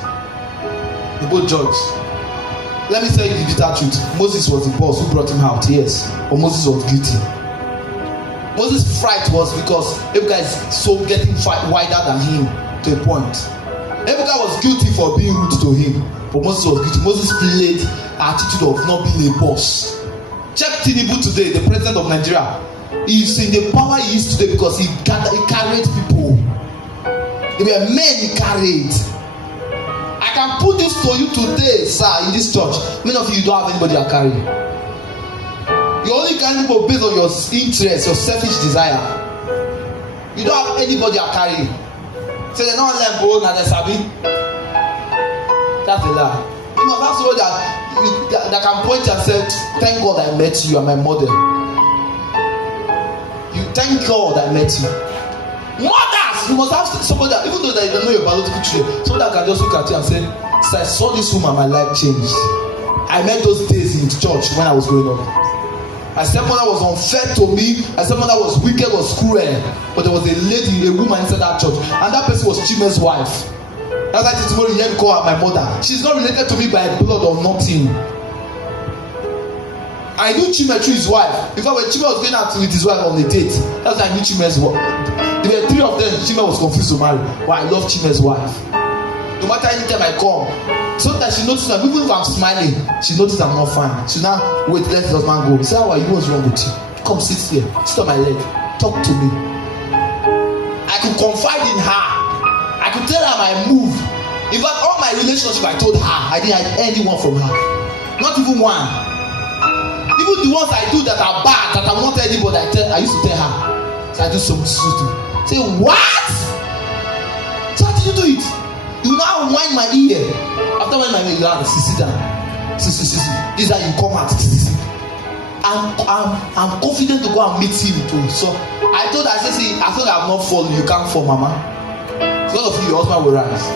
They both judged. Let me tell you the bitter truth. Moses was the boss who brought him out, yes. But Moses was guilty. Moses' fright was because Ebuka is so getting wider than him to a point. Ebuka was guilty for being rude to him, but Moses was guilty. Moses played attitude of not being a boss. Check Tinubu today, the president of Nigeria. He's in the power he is today because he carried people. There were men he carried. I can put this to you today, sir, in this church. Many of you don't have anybody to carry. You only carry people based on your interest, your selfish desire. You don't have anybody to carry. So they don't let go, now they sabi. That's a lie. You know, that's all that can point and say, thank God I met you, you are my model. You thank God I met you. Mothers, you must have somebody that, even though they don't know your biological children, somebody that can just look at you and say, I saw this woman, my life changed. I met those days in church when I was growing up. I said mother was unfair to me. I said mother was wicked, was cruel. But there was a lady, a woman inside that church, and that person was Chime's wife. That's why tomorrow you hear me call her my mother. She's not related to me by blood or nothing. I knew Chime through his wife. In fact, when Chime was going out with his wife on a date, that's why I knew Chime's wife. There were three of them. Chime was confused to marry. But I love Chime's wife. No matter any time I come, so that she noticed that even if I'm smiling, she noticed I'm not fine. She now wait, let the husband go. He said, how are you? What's wrong with you? Come sit here. Sit on my leg. Talk to me. I could confide in her. I could tell her my move. In fact, all my relationship I told her. I didn't hide anyone from her. Not even one. Even the ones I do that are bad, that I won't tell anybody, I used to tell her. So I do some stupid. Say, what? So how did you do it? You now wind my ear. After when my ear, you have to sit down. This is how you come out. I'm confident to go and meet him too. So I told her, I said, see, as long as I'm not falling, you can't fall, mama. Because of you, your husband will rise.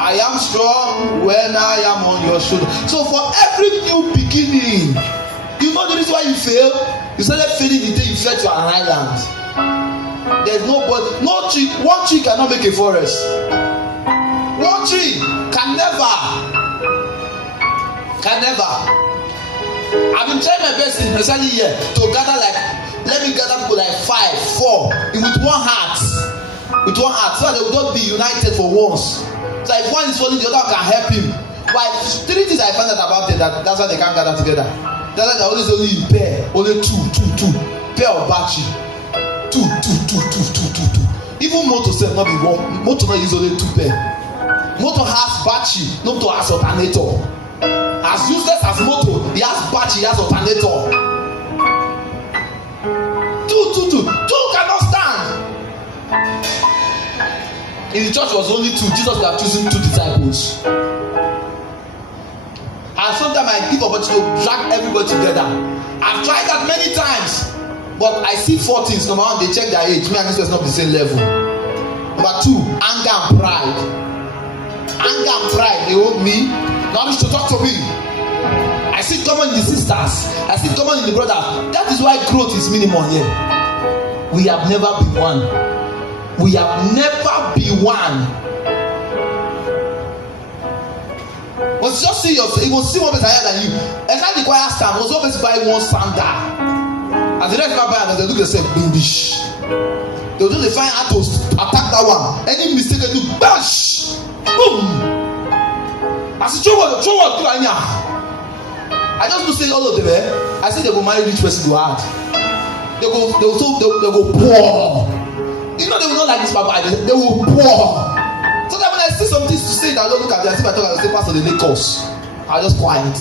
I am strong when I am on your shoulder. So for every new beginning, you know the reason why you fail? You started failing the day you fell to an island. There's nobody, no tree, one tree cannot make a forest. One tree can never. I've been trying my best in especially here to gather let me gather people like 5, 4 with one heart. With one heart. So they will not be united for once. So if one is falling, the other can help him. But 3 things I found out about them, that's why they can't gather together. That's why they're always only in pair. Only two. Pair of battery. Two. Even motor self not be one. Motor not use only 2 pair. Motor has battery, motor has alternator. As useless as motor, he has battery, he has alternator. Two cannot stand. In the church was only 2. Jesus would have chosen 2 disciples. And sometimes I give opportunity to drag everybody together. I've tried that many times, but I see 4 things. Number 1, they check their age. Me and this person not the same level. Number 2, anger and pride. Anger and pride, they hold me. Now they should talk to me. I see common in the sisters. I see common in the brothers. That is why growth is minimum here. We have never been one. We have never been one. But just see yourself. You will see one person higher than you. And how the choir stand was always buy one sandal. As the rest of my band, they look themselves English. They will just find how to attack that one. Any mistake they do, bash. Boom! I said, throw what, I just to say all of them, I say they go marry rich person, go hard. They go poor. You know they will not like this papa, they will poor. So that when I see some things to say, I don't look at them, I see my talk, I say, Pastor, they make us. I just quiet.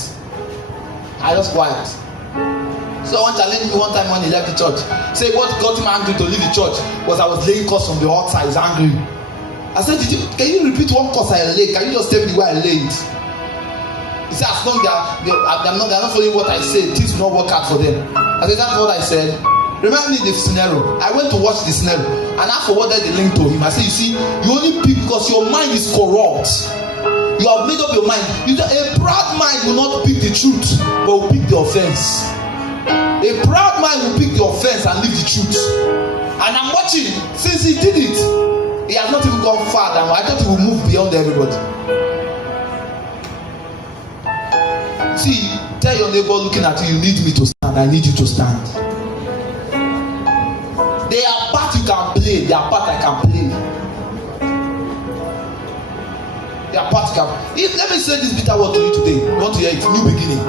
So one challenge me one time when he left the church. Say what got him angry to leave the church was I was laying curse on the altar, he's angry. I said, can you repeat one course I laid? Can you just tell me the way I laid? He said, as long as they are not following what I said, things will not work out for them. I said, that's what I said. Remember me the scenario. I went to watch the scenario and I forwarded the link to him. I said, you see, you only pick because your mind is corrupt. You have made up your mind. A proud mind will not pick the truth, but will pick the offense. A proud man will pick the offense and leave the truth. And I'm watching. Since he did it, he has not even gone far. I thought he will move beyond everybody. See, tell your neighbor looking at you, you need me to stand. I need you to stand. There are parts you can play. There are parts I can play. There are parts you can. Let me say this bitter word to you today. You want to hear it? New beginning.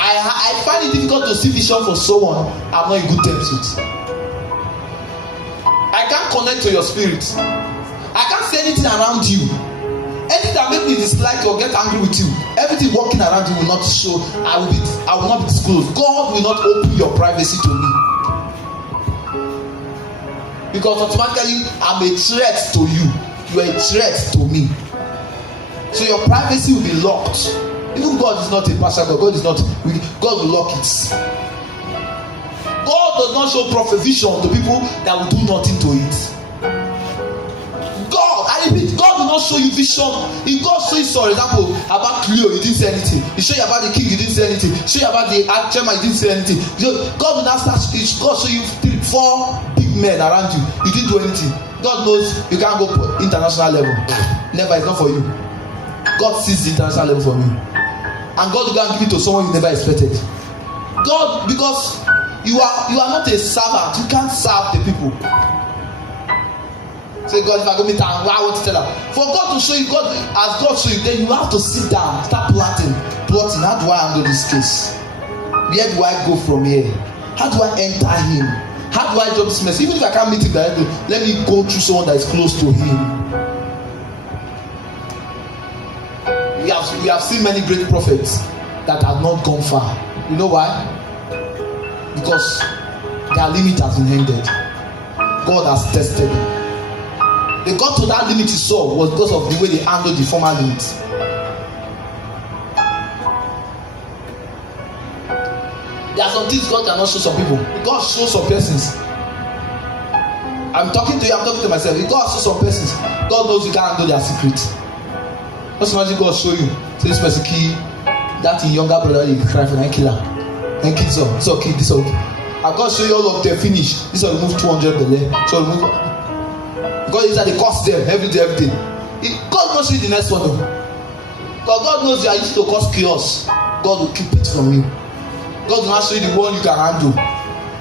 I find it difficult to see vision for someone I'm not in good terms with. I can't connect to your spirit. I can't say anything around you. Anything that make me dislike or get angry with you, everything working around you will not show. I will not be disclosed. God will not open your privacy to me, because automatically I'm a threat to you. You are a threat to me. So your privacy will be locked. Even God is not a partial God. God will lock it. God does not show provision to people that will do nothing to it. God will not show you vision. If God shows you, for example, about Cleo, you didn't say anything. He show you about the king, you didn't say anything. He show you about the chairman, you didn't say anything. God will not start. God show you 3-4 big men around you. You didn't do anything. God knows you can't go international level. Never, it's not for you. God sees the international level for you, and God will go and give it to someone you never expected. God, because you are not a servant. You can't serve the people. Say, God, if I go meet her, I want to tell her. For God to show you, as God show you, then you have to sit down, start plotting. How do I handle this case? Where do I go from here? How do I enter him? How do I drop this mess? Even if I can't meet him directly, let me go through someone that is close to him. We have seen many great prophets that have not gone far. You know why? Because their limit has been ended. God has tested them. They got to that limit he saw was because of the way they handled the former limits. There are some things God cannot show some people. God shows some persons. I'm talking to you, I'm talking to myself. If God shows some persons, God knows you can't handle their secret. Just imagine God show you. Say this person key, that younger brother you cry for 9 killer. 9 kids on. This okay, this okay. And God show you all of them finish. This will remove 200 belly. So remove. God is that they cost them every day. God knows you the next one though. Because God knows you are used to cause chaos. God will keep it from you. God will not show you the one you can handle.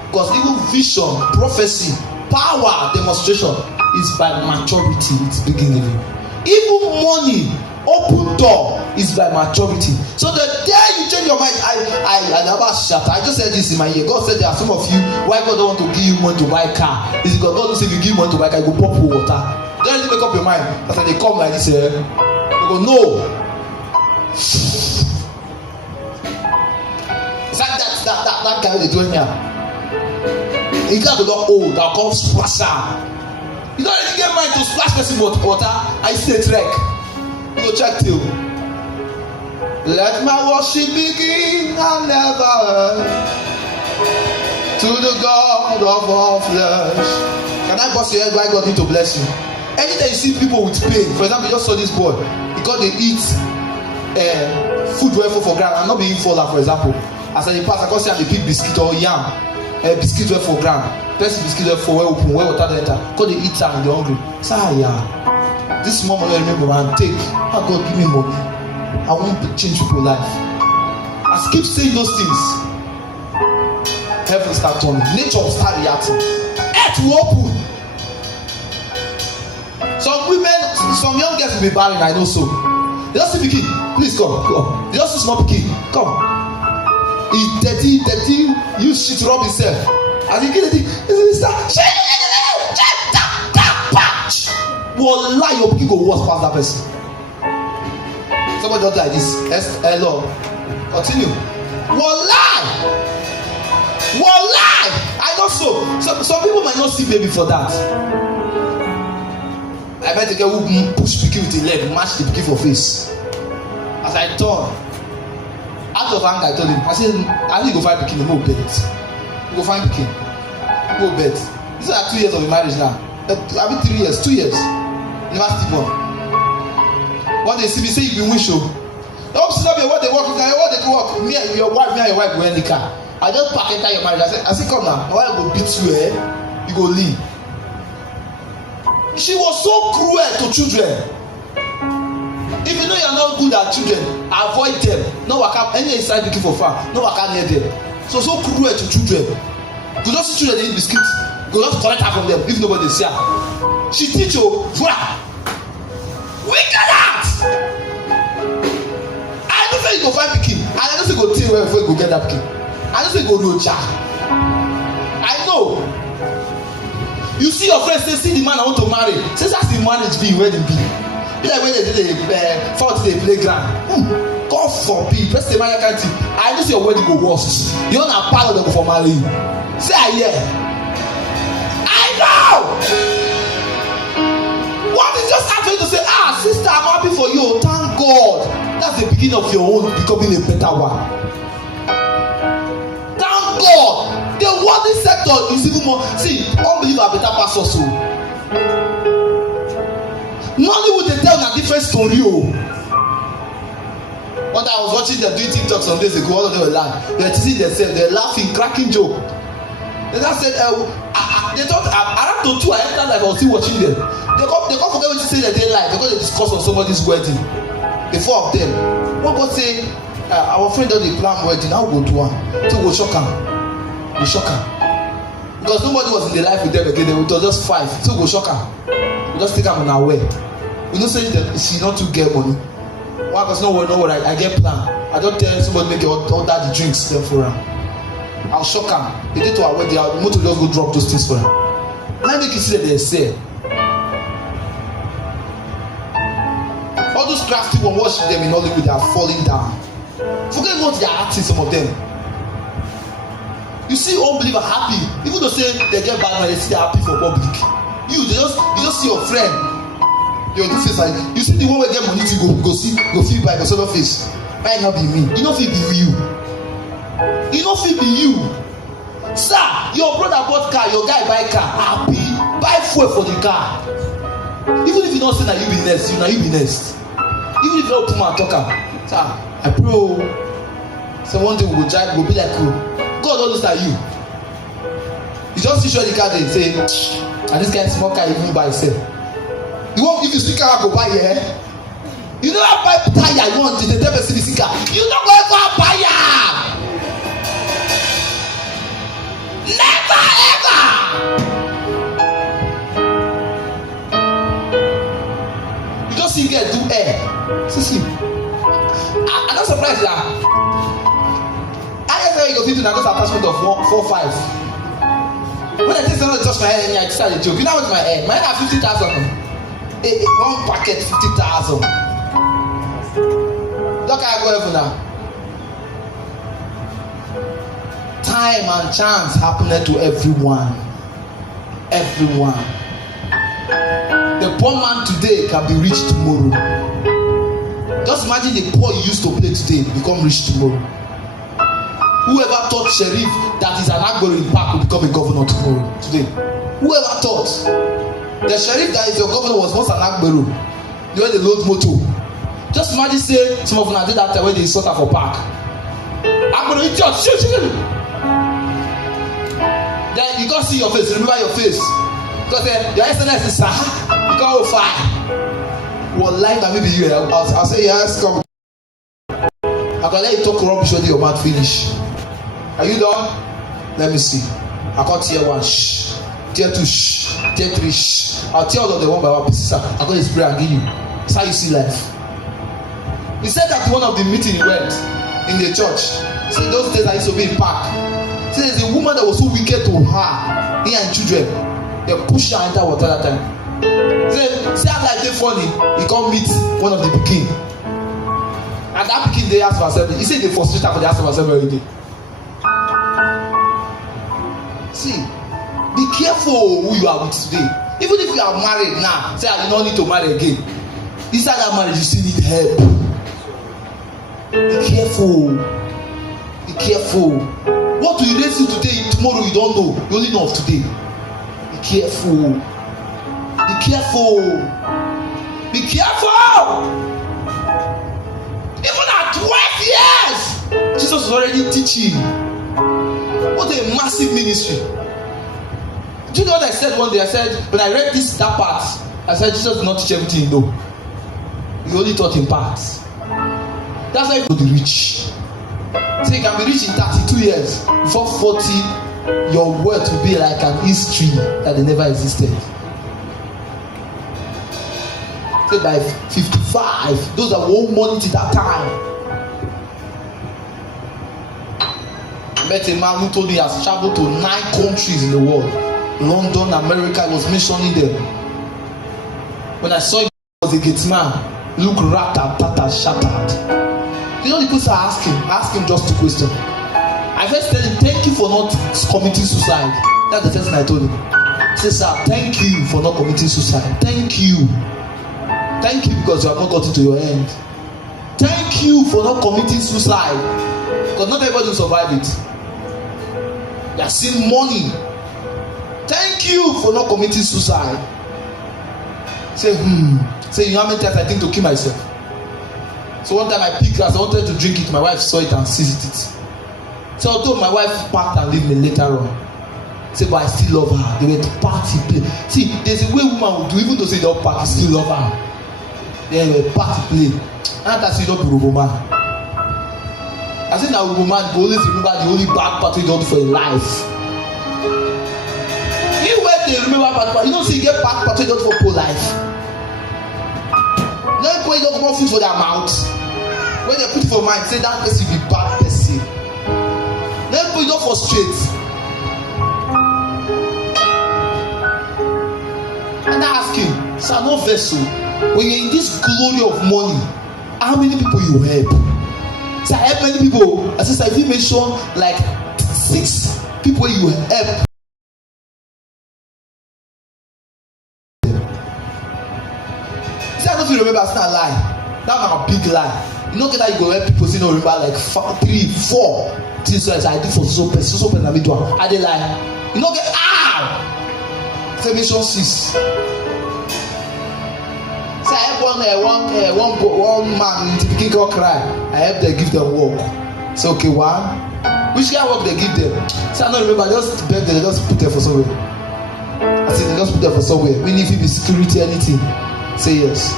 Because even vision, prophecy, power, demonstration is by maturity. It's beginning. Even money, open door is by maturity. So the day you change your mind, I never shut. I just said this in my ear. God said there are some of you why God don't want to give you money to buy a car. Is because God knows if you give money to buy a car, you go pop water. Don't you make up your mind. After they come like this, you go no. It's like that guy they doing here. He can't go old. I'll come splasher. You don't really get mind to splash person with water. I see a trek. You go check till. Let my worship begin and never to the God of all flesh. Can I bust your head why God need to bless you? Anytime you see people with pain, for example, you just saw this boy because they eat food well for ground and not being fuller, for example. As I pass, I can see the big biscuit or yam, biscuit well for ground. Person biscuit well for well open, well water enter. Because they eat and they're hungry. Say, yeah, this small money I remember and take. How God give me money? I want to change people's life. I keep saying those things. Heaven start turning, nature will start reacting, earth will open. Some women, some young girls will be barren, I know so. They just see pikin, please come. They just see small pikin, come. He dirty, use shit to rub himself. As he get it, he start. Will lie your pikin go worse past that person. Somebody just like this. Hello, continue. Wallahi. I know so. Some people might not see baby for that. I met a girl who push pikin with the leg, match the pikin for face. As I turn, out of anger, I told him, I said, I need to go find pikin, no bet. You go find pikin, no bet. These are 2 years of marriage now. I mean 3 years, 2 years. Never still born. One day see me say you be win show. The opposite of what they work, what they work. Me and your wife go in the car. I just pack enter your marriage. I say come now, my wife go beat you, you go leave. She was so cruel to children. If you know you are not good at children, avoid them. No waka any inside looking for far, no waka near them. So cruel to children. You just see children dey eat biscuits, go just collect her from them if nobody dey see her. She teach you, wicked at. I know say you go find pikin, and I know say you go tey well before you go get that pikin. I know say you go rocha. I know. You see your friend say, see the man I want to marry. Say that's the marriage be where they be. Be like when they dey fall to the playground. God forbid, first the marriage can't. I know say your wedding go worst. You know na part of them go for marry you. Say I hear. I know. What is just happening to say, sister, I'm happy for you. Thank God. That's the beginning of your own becoming a better one. Thank God. The worldly sector is even more. See, unbelievers are better pastors. So, Nollywood they tell a different story. When I was watching them doing TikTok some days ago, all of them were laughing. They're teasing themselves, they're laughing, cracking joke. They just said, they thought around to 2, I entered like I was still watching them. They can't forget what you say that they like because they discuss on somebody's wedding. The 4 of them. One go say, our friend don dey plan wedding, how we go do am? So we go shock am. We shock am. Because nobody was in the life with them again, they were just 5. So we go shock am. We just take am on our way. We know say that she not too get money. One person no worry, I get plan. I don't tell somebody make order the drinks them for am. I'll shock am. They dey to our wedding, the motor just go drop those things for am. Now make you see that they sell. All those crafty one watching them in Hollywood, they are falling down. Forget what they are acting, some of them. You see unbeliever happy, even though say they get bad money, they still happy for public. You just see your friend. Your do face like you see the one wey get money to go feel by your sort of face. Might not be me. You know fit be you. You know fit be you. Sir, your brother bought car, your guy buy car, happy, buy fuel for the car. Even if you don't say that you be next, you be next. Even if you don't put my talker, sir, I pray. So one day we go drive, we go be like you. God don't look at you. You just see the car there say, and this guy small car even by himself. You want if you see car go buy here? You never buy tire you want to the tell person the car. You don't go ever buy am. Never ever. You just see get do air. See. I'm not surprised that. I just go fit na just attachment of 4-5. When I take someone to touch my head, I start a joke. You know what's my head? My head have 50,000. One packet 50,000. Look how I go even now. Time and chance happen to everyone. Everyone. The poor man today can be rich tomorrow. Just imagine the poor you used to play today become rich tomorrow. Whoever thought sheriff that is an Agarin park will become a governor tomorrow today? Whoever thought the sheriff that is your governor was once an Agbero, you know the load motor. Just imagine say some of them did that when they sort out for park. Agbero idiot, shoot. Then you can't see your face, remember your face. Because your SNS is you can't go fire. Well, like that maybe you I'll say yes, come. I can let you talk rubbish until your mouth finish. Are you done? Let me see. I got tier 1, shh. Tier 2, shh. Tier 3, shh. I'll tell all of them one by one pieces. I got his prayer and give you. That's how you see life. He said that one of the meeting he went in the church. See those days I used to be in park. See there's a woman that was so wicked to her, he and children. They push her enter water that time. See how life dey funny. He come meet one of the pikin. And that pikin dey ask for assembly. He say they frustrate her for the ask for assembly every day. See, be careful who you are with today. Even if you are married now, say you don't need to marry again. Inside that marriage, you still need help. Be careful. Be careful. What will raise you today, tomorrow you don't know. You only know of today. Be careful. Be careful. Be careful. Even at 12 years, Jesus was already teaching. What a massive ministry. Do you know what I said one day? I said, when I read that part, I said, Jesus did not teach everything you know. He only taught in parts. That's why you be rich. So you can be rich in 32 years. Before 40, your wealth will be like an history that they never existed. Say by 55, those that owe money to that time. I met a man who told me he has traveled to 9 countries in the world. London, America, was mentioning them. When I saw him, he was a gate man. Look rat-a-tat-a shattered. You know the question I ask him just 2 questions. I first tell him, thank you for not committing suicide. That's the first thing I told him. He said, sir, thank you for not committing suicide. Thank you. Thank you because you have not gotten to your end. Thank you for not committing suicide. Because not everybody will survive it. You are seeing money. Thank you for not committing suicide. Say, Say, you know how many times I think to kill myself? So one time I picked glass, I wanted to drink it. My wife saw it and seized it. So although my wife packed and leave me later on, say, but I still love her. They went to party, play. See, there's a way woman will do, even though they don't party, still love her. Then they party, play. And that's you don't be Robo man. I think that Robo man will always remember the only bad part you don't do for your life. You where they remember bad part, you don't see you get bad part you don't for poor life. You don't put more food for their mouth. When they put it for mind, say that person will be bad person. Then put it up for straight. And I ask him, sir, no vessel. When you're in this glory of money, how many people you help? So I help many people. I said, if you mention like 6 people you help. See, I don't feel remember, it's not a lie. That's not a big lie. You know that you go help people, see, no remember like 3, 4 things I do for so person, I do. I dey lie. You know get say mention 6. Say I help one man to begin to cry. I help them give them work. Say okay, 1. Which kind of work they give them? Say I don't remember. Just beg them. They just put them for somewhere. I say they just put them for somewhere. Meaning if it be security anything, say yes.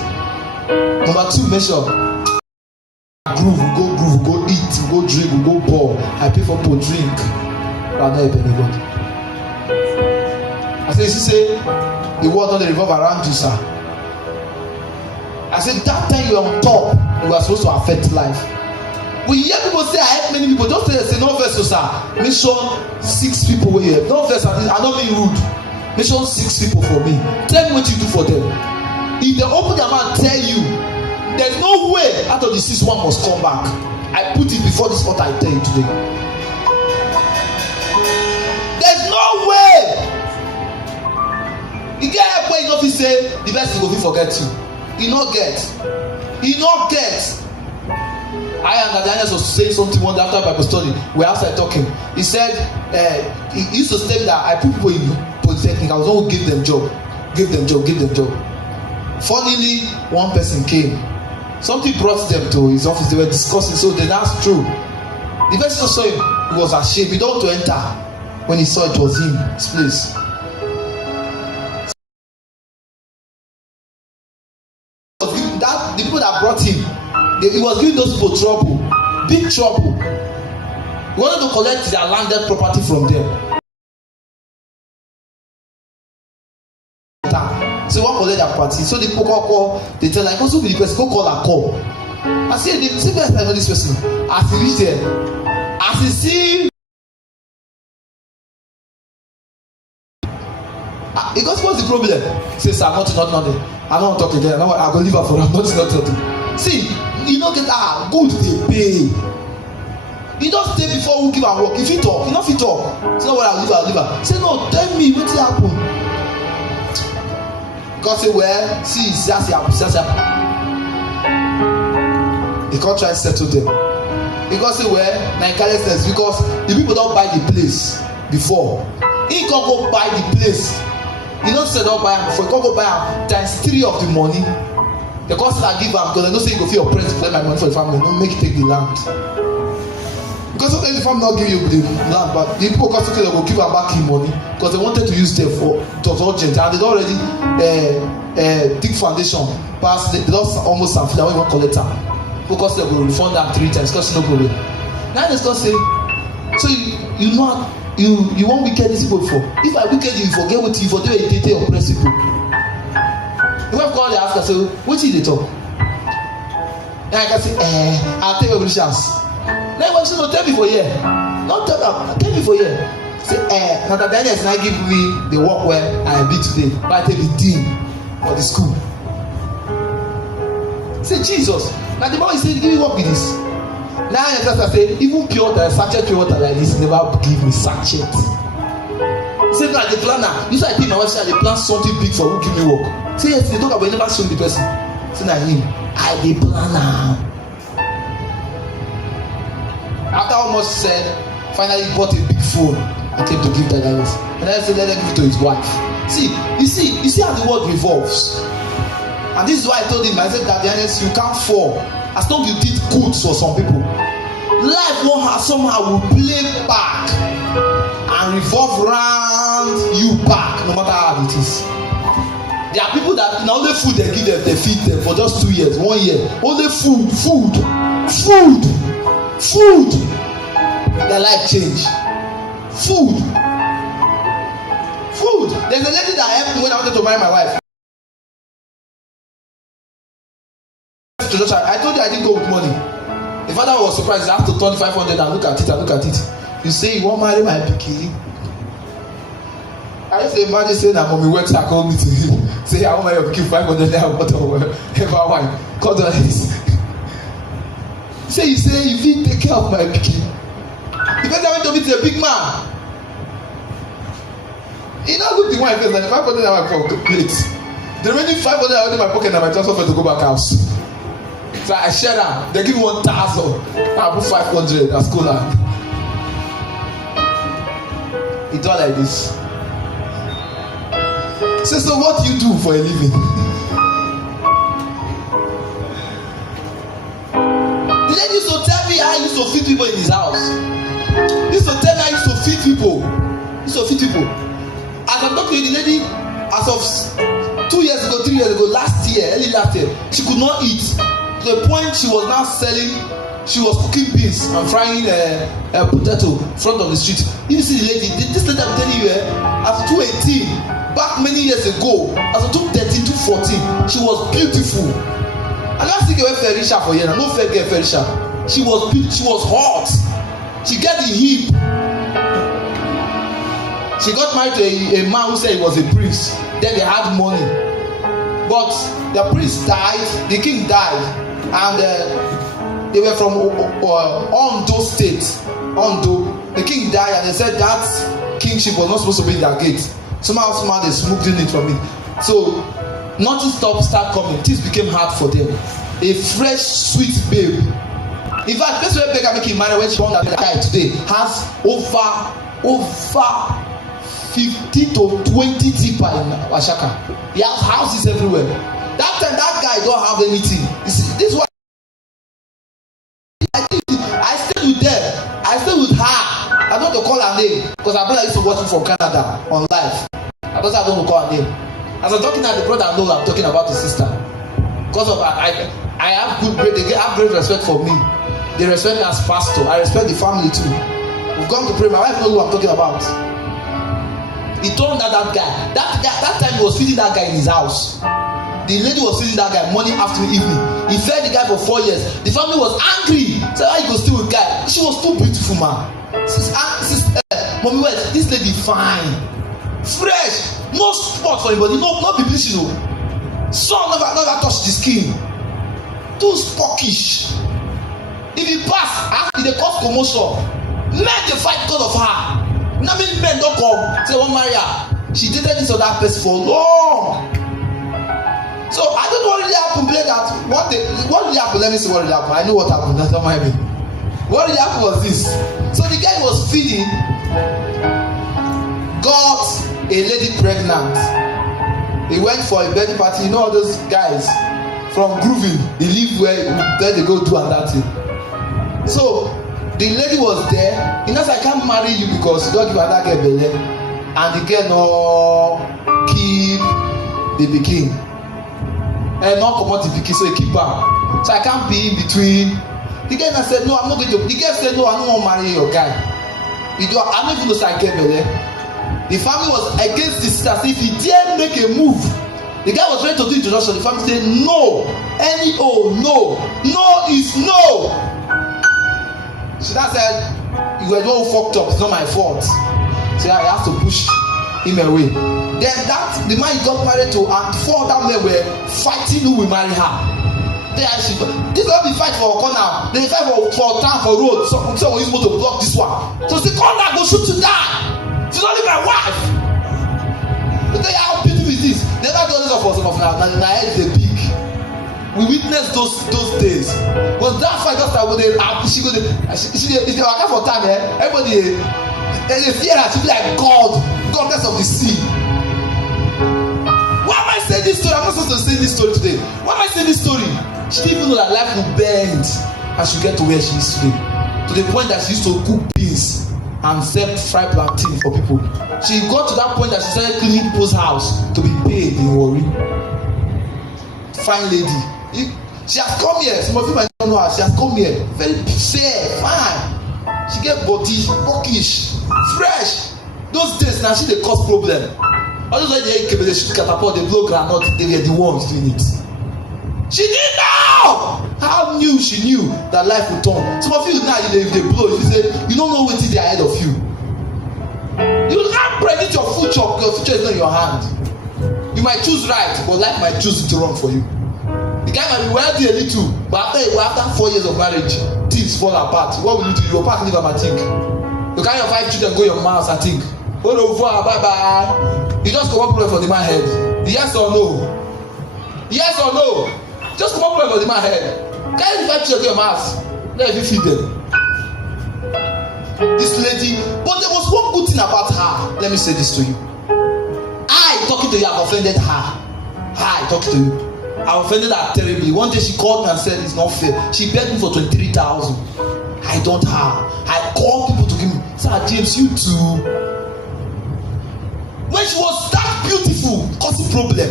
Number 2, measure. Groove, we go eat, we go drink, we go ball. I pay for drink. But I'm not helping anybody. I say, you say the world don't revolve around you, sir. I said that time you are on top, you are supposed to affect life. We hear people say I help many people. Just say no verse, sir. Mention 6 people where you help. No verse, I don't mean rude. Mention 6 people for me. Tell me what you do for them. If they open their mouth and tell you, there's no way out of the 6 one must come back. I put it before this what I tell you today. There's no way. You get help where you don't say the best thing will be forget you. He not get. I and Daniel was saying something one day after Bible study. We were outside talking. He said he used to say that I put people in polytechnic. I was going to give them job. Funnily, one person came. Something brought them to his office. They were discussing. So then that's true. The person saw him. He was ashamed. He don't want to enter. When he saw it was him, his place. The people that brought him, he was giving those people trouble, big trouble. He wanted to collect their landed property from them. So one collect their property. So the people call, they tell like, also be the person, go call and call. I say, the same person I know this person. As he reach there, as he see, he goes, what's the problem? He says, sir, nothing. I don't want to talk again. I go leave her for her. Nothing. See, you don't get good they pay. You don't stay before we give her work. If you talk, you know if you talk. Say no, I'll leave her. Say no, tell me what's happen. God say, well, see, that's happen. He can't try to settle them. Because say, well, my carelessness, because the people don't buy the place before. He can't go buy the place. You don't set up buy am before. You can't go buy am times 3 of the money. The cost I give am because I don't say you go feel your parents to collect my money for the family. Don't make you take the land. Because sometimes the farm not give you the land, but the people because they will give her back him money because they wanted to use them for it was urgent and they already dig foundation past they lost almost some filler when you want collect am because they will refund am 3 times because no problem. Now they start say so you know how you wan wicked these people for if I wicked you forget wetin you for do a dey oppress people. The wife call the ask her say wetin you dey talk. Then I can say I'll take every chance. Then when she no tell me for here no tell am tell me for here say na that Daniel na give me the work where I be today but I take the dean for the school. Say Jesus na the boy say give me work with this. Now I just say even pure water sachet pure water like this never give me sachet. Say na the planner you say I think my wife say I dey plan something big for who give me work. Say yes they talk about never show the person. Say na him I dey plan am. After almost said finally he bought a big phone and came to give Daniel and then say let them give it to his wife. See you see how the world revolves and this is why I told him I said that Daniel you can't fall as long as you did good for some people. Life won't somehow will play back and revolve round you back no matter how it is. There are people that na only food they give them they feed them for just 2 years 1 year only food their life change. Food. There's a lady that helped me when I wanted to marry my wife. I told you I didn't go with money. The father was surprised. He asked to turn 500 and look at it. You say you won't marry my pikin. I just imagine saying that mommy works at home meeting. Say I want marry your pikin 500 naira bottle of ever wine. Call the this. You say you fit take care of my pikin. The person went to meet a big man. He now look the wine face and the 500 naira plate. The remaining 500 naira in my pocket and my transfer to go back house. So I share that. They give me 1,000. I put 500 as school. It all like this. So what do you do for a living? The lady used to tell me how I used to feed people in his house. He used to tell me how I used to feed people. As I'm talking to the lady, as of 2 years ago, 3 years ago, early last year, she could not eat. To the point she was now selling, she was cooking beans and frying a potato in front of the street. You see the lady, this lady I'm telling you, as of 2018, back many years ago, as of 2013, 2014, she was beautiful. I don't think I very sharp for here. No fair girl very sharp. She was hot. She get the hip. She got married to a man who said he was a prince. Then they had money. But the prince died, the king died, and they were from Ondo State. Ondo. The king died, and they said that kingship was not supposed to be in their gate. Somehow they smoothed it from it. So nothing start coming. Things became hard for them. A fresh, sweet babe. In fact, this way Becca making marry when she won that guy today has over 15 to 20 tipper in Washaka. He has houses everywhere. That time that guy don't have anything. You see, this one I stayed with them. I stayed with her. I don't want to call her name because her brother used to watch me from Canada on live. I don't want to call her name. As I'm talking to the brother, I know I'm talking about the sister. Because of I have they have great respect for me. They respect me as pastor. I respect the family too. We've gone to pray. My wife knows who I'm talking about. He told that guy. That time he was feeding that guy in his house. The lady was feeding that guy morning, afternoon, evening. He fed the guy for 4 years. The family was angry. So how you go still with guy? She was too beautiful, man. Mommy, wait, this lady fine, fresh, no spot for anybody, no be bleaching. Sun never touch the skin. Too spockish. If he pass, if they cause commotion, men dey fight because of her. Now many men don't come say one marry her. She dated this other person for long. So I don't know what really happened. Play that. What really happened? Let me see what really happened. I know what happened. That's not my name. What really happened was this. So the guy was feeding, got a lady pregnant. He went for a birthday party. You know all those guys from Grooving. They live where they go do and that thing. So the lady was there. You know, say I can't marry you because you don't give another girl belle, and the girl no keep the pikin, and not comot the pikin, so he keep her. So I can't be in between. The girl said, no, I'm not going to. The girl said, no, I don't want to marry your guy. I don't even know if I get belle. The family was against the sisters. If he dare make a move, the guy was ready to do introduction. The family said, no, no, no is no. She now said, you were the one who fucked up. It's not my fault. So I have to push him away. Then the man he got married to and 4 other men were fighting who will marry her. This will be fight for a corner. They fight for town, for road. Someone is going to block this one. So the corner go shoot to die. She's not even my wife. But tell you how beautiful is this. Never done this for some of now. My head is a big. We witnessed those days. Was that fight just like when they she go if they were for time, everybody they fear her. She be like goddess of the sea. Why am I saying this story? I'm not supposed to say this story today. Why am I saying this story? She didn't even know that life would bend and she get to where she is today. To the point that she used to cook beans and sell fried plantain for people. She got to that point that she started cleaning people's house to be paid in Warri. Fine lady. She has come here. Some of you might not know her. She has come here. Very fair, fine. She get body, buckish, fresh. Those days now she dey cause problem. All those they shoot catapult, they blow granite, they were the ones doing it. She didn't know. How knew she knew that life would turn? Some of you now, if they blow, you say you don't know what's there ahead of you. You can't predict your future. Your future is not in your hand. You might choose right, but life might choose it wrong for you. The guy might be wealthy a little, but after 4 years of marriage, things fall apart. What will you do? You will pack leave and think. You carry your 5 children, go your house and think. Oh no, bye bye. You just come up with for the man head. Yes or no? Yes or no? Just come up with the man head. Carry the 5 children to your house. Let me feed them. This lady, but there was one good thing about her. Let me say this to you. I talking to you, I've offended her. I talking to you. I offended her terribly. One day she called me and said it's not fair. She begged me for 23,000. I don't have. I called people to give me. Sir James, you too. When she was that beautiful, causing problem,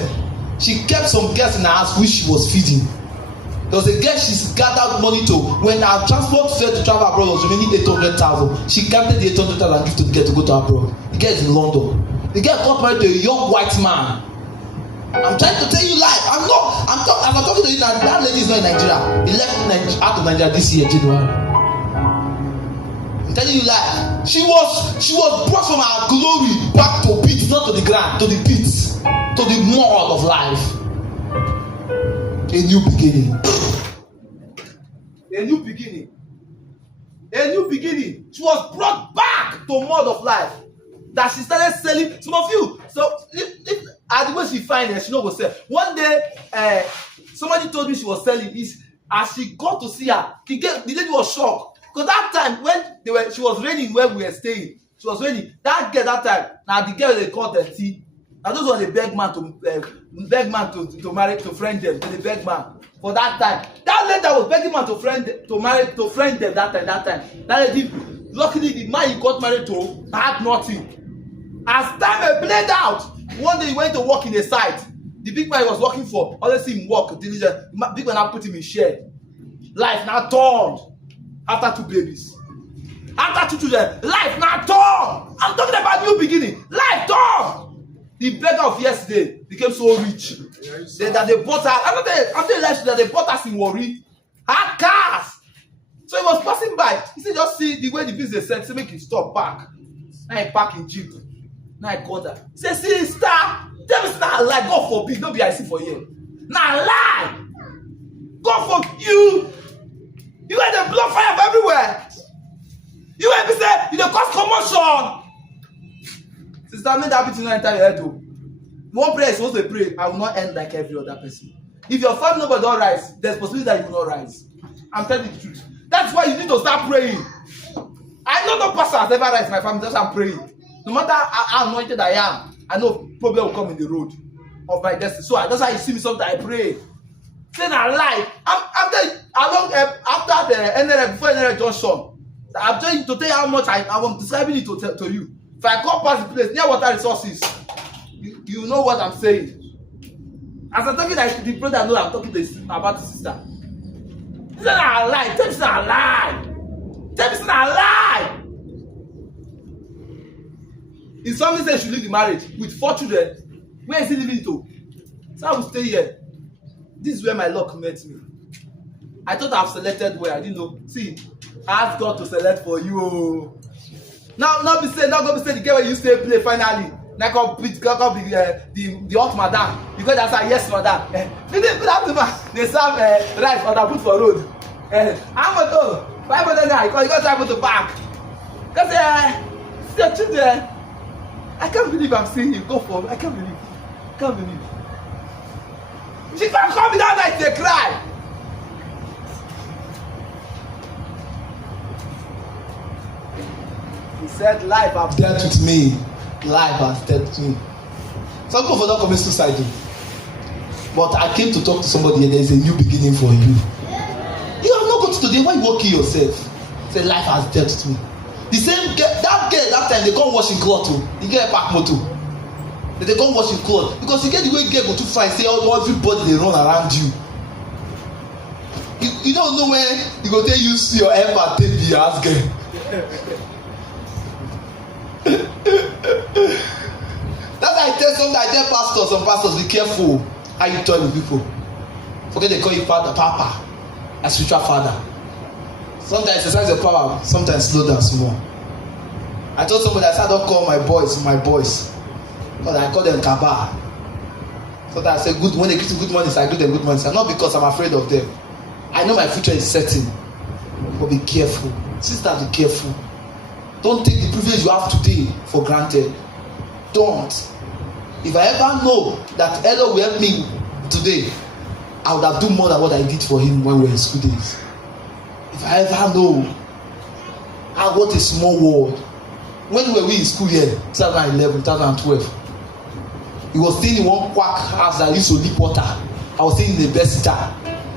she kept some girls in her house which she was feeding. There was a girl she's gathered money to. When her transport fare to travel abroad was remaining 800,000, she counted the 800,000 and gave to the girl to go to abroad. The girl is in London. The girl got married to a young white man. I'm trying to tell you life. I'm talking to you now. That lady is not in Nigeria. He left out of Nigeria this year, January. I'm telling you life. She was brought from her glory back to pit, not to the ground, to the pit, to the mud of life. A new beginning. A new beginning. A new beginning. She was brought back to mud of life. That she started selling. Some of you. So if the way she find it, she no go sell. One day, somebody told me she was selling this. As she got to see her, the lady was shocked. Because that time when she was raining where we were staying. She was raining. That girl that time, now the girl they called the T. And those were the beg man to marry, to friend them, to the beg man for that time. That lady was begging man to friend them that time. That lady, luckily the man he got married to had nothing. As time played out, one day he went to work in a site. The big man he was working for, always see him work diligent. Big man now put him in share. Life now turned after 2 babies. After 2 children, life now turned. I'm talking about new beginning. Life turned. The beggar of yesterday became so rich that they bought her. After life that they bought us in Warri, her cars. So he was passing by. He said, just see the way the business said, say make him stop back. Now he park in Jeep. Now I called her. He said, sister, tell me now lie. God forbid, don't be I see for you. Now lie. God for you. You had the blood fire everywhere. You had to say, you don't cause commotion. Sister, make that be tonight your head though. One prayer is supposed to pray. I will not end like every other person. If your family nobody don't rise, there's possibility that you will not rise. I'm telling you the truth. That's why you need to start praying. I know no pastor has ever rise in my family, just I'm praying. No matter how anointed I am, I know problem will come in the road of my destiny. So that's why you see me sometimes I pray. Saying I lie. After the NRF, before NRF Johnson, I'm trying to tell you how much I'm describing it to you. If I come past the place near water resources, you know what I'm saying. As I'm talking, like the brother know I'm talking about the sister. This is not a lie. Tell me it's not a lie. Tell me it's not a lie. If somebody says you should leave the marriage with 4 children, where is he living to? So I will stay here. This is where my luck met me. I thought I've selected well. I didn't know. See, I asked God to select for you. Now, not go be say the girl where you stay play finally. Now come be the hot madam. You go answer yes madam. Good afternoon. They serve rice on the put for road. I'm going to 500 naira. You go try to back. Because the children. I can't believe I'm seeing you go for. I can't believe. She can't come me that night. They cry. He said, life has dealt with me. Life has dealt with me. Some people don't commit suicide. But I came to talk to somebody here. There is a new beginning for you. You have not got to today. Why you working yourself? Say, life has dealt with me. The same girl, that time they come wash in cloth too. You get a pack motor. They come wash in cloth. Because you get the way girl go too far. Say everybody they run around you. You don't know when you go take use your effort take the ass girl. That's why I tell some pastors be careful how you talk with people. Forget they call you father, papa, a spiritual father. Sometimes exercise your power, sometimes slow down small. I told somebody I said I don't call my boys, because I call them kaba. So that I say good when they give you good morning, I give them good morning. Not because I'm afraid of them. I know my future is certain. But be careful. Sisters, be careful. Don't take the privilege you have today for granted. Don't. If I ever know that Elo will help me today, I would have done more than what I did for him when we were in school days. If I ever know, what a small world. When were we in school here? 2011, 2012. He was staying in one quack house that used to leak water. I was staying in the best star.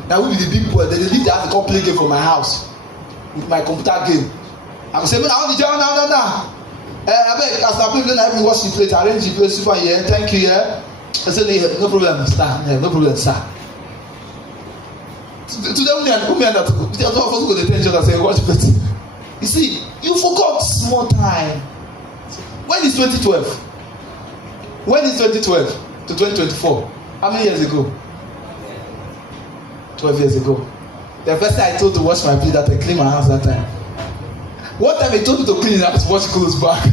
Now we be the big boy. They leave the house to come play game from my house with my computer game. I go say, man, I want the job now. I beg, as I play, let me wash the plate, arrange the plate, super, yeah, thank you, yeah. I said, no problem, sir. No problem, sir. To them, they are not supposed to go to the attention and say, watch the plate. You see, you forgot small time. When is 2012? When is 2012 to 2024? How many years ago? 12 years ago. The first time I told to wash my plate that I clean my house that time. What time I told you to clean it, I have to wash clothes back.